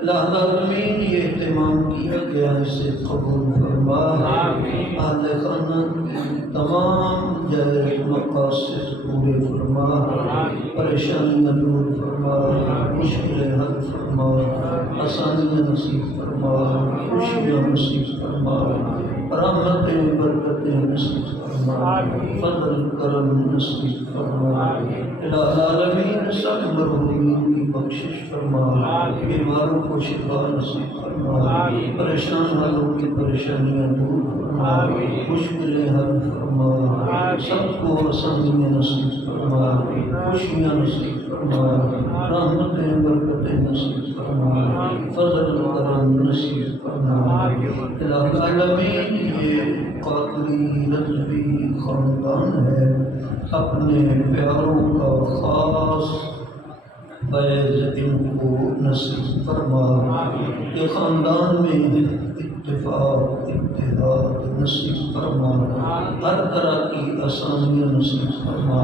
الہ العالمین یہ اہتمام کیا گیا اسے قبول فرما، اہل خانہ کی تمام جائز مقاصد پورے فرما، پریشانیاں دور فرما، مشکلیں حل فرما، آسانیاں نصیب فرما، خوشیاں نصیب فرما، رحمتیں برکتیں نصیب فرما، فضل کرم نصیب فرما۔ الہ العالمین سب مرحومین کی بخشش فرما، بیماروں کو شفا نصیب فرما، پریشان حالوں کی پریشانیاں دور فرما، مشکلیں حل فرما، سب کو آسانیاں نصیب فرما، خوشیاں نصیب فرما، رحمتیں برکتیں نصیب فرما، فضل کرم نصیب فرما۔ الہ العالمین یہ قادری رضوی خاندان ہے، اپنے پیاروں کا خاص فیض ان کو نصیب فرما، یہ خاندان میں اتفاق اتحاد نصیب فرما، ہر طرح کی آسانیاں نصیب فرما۔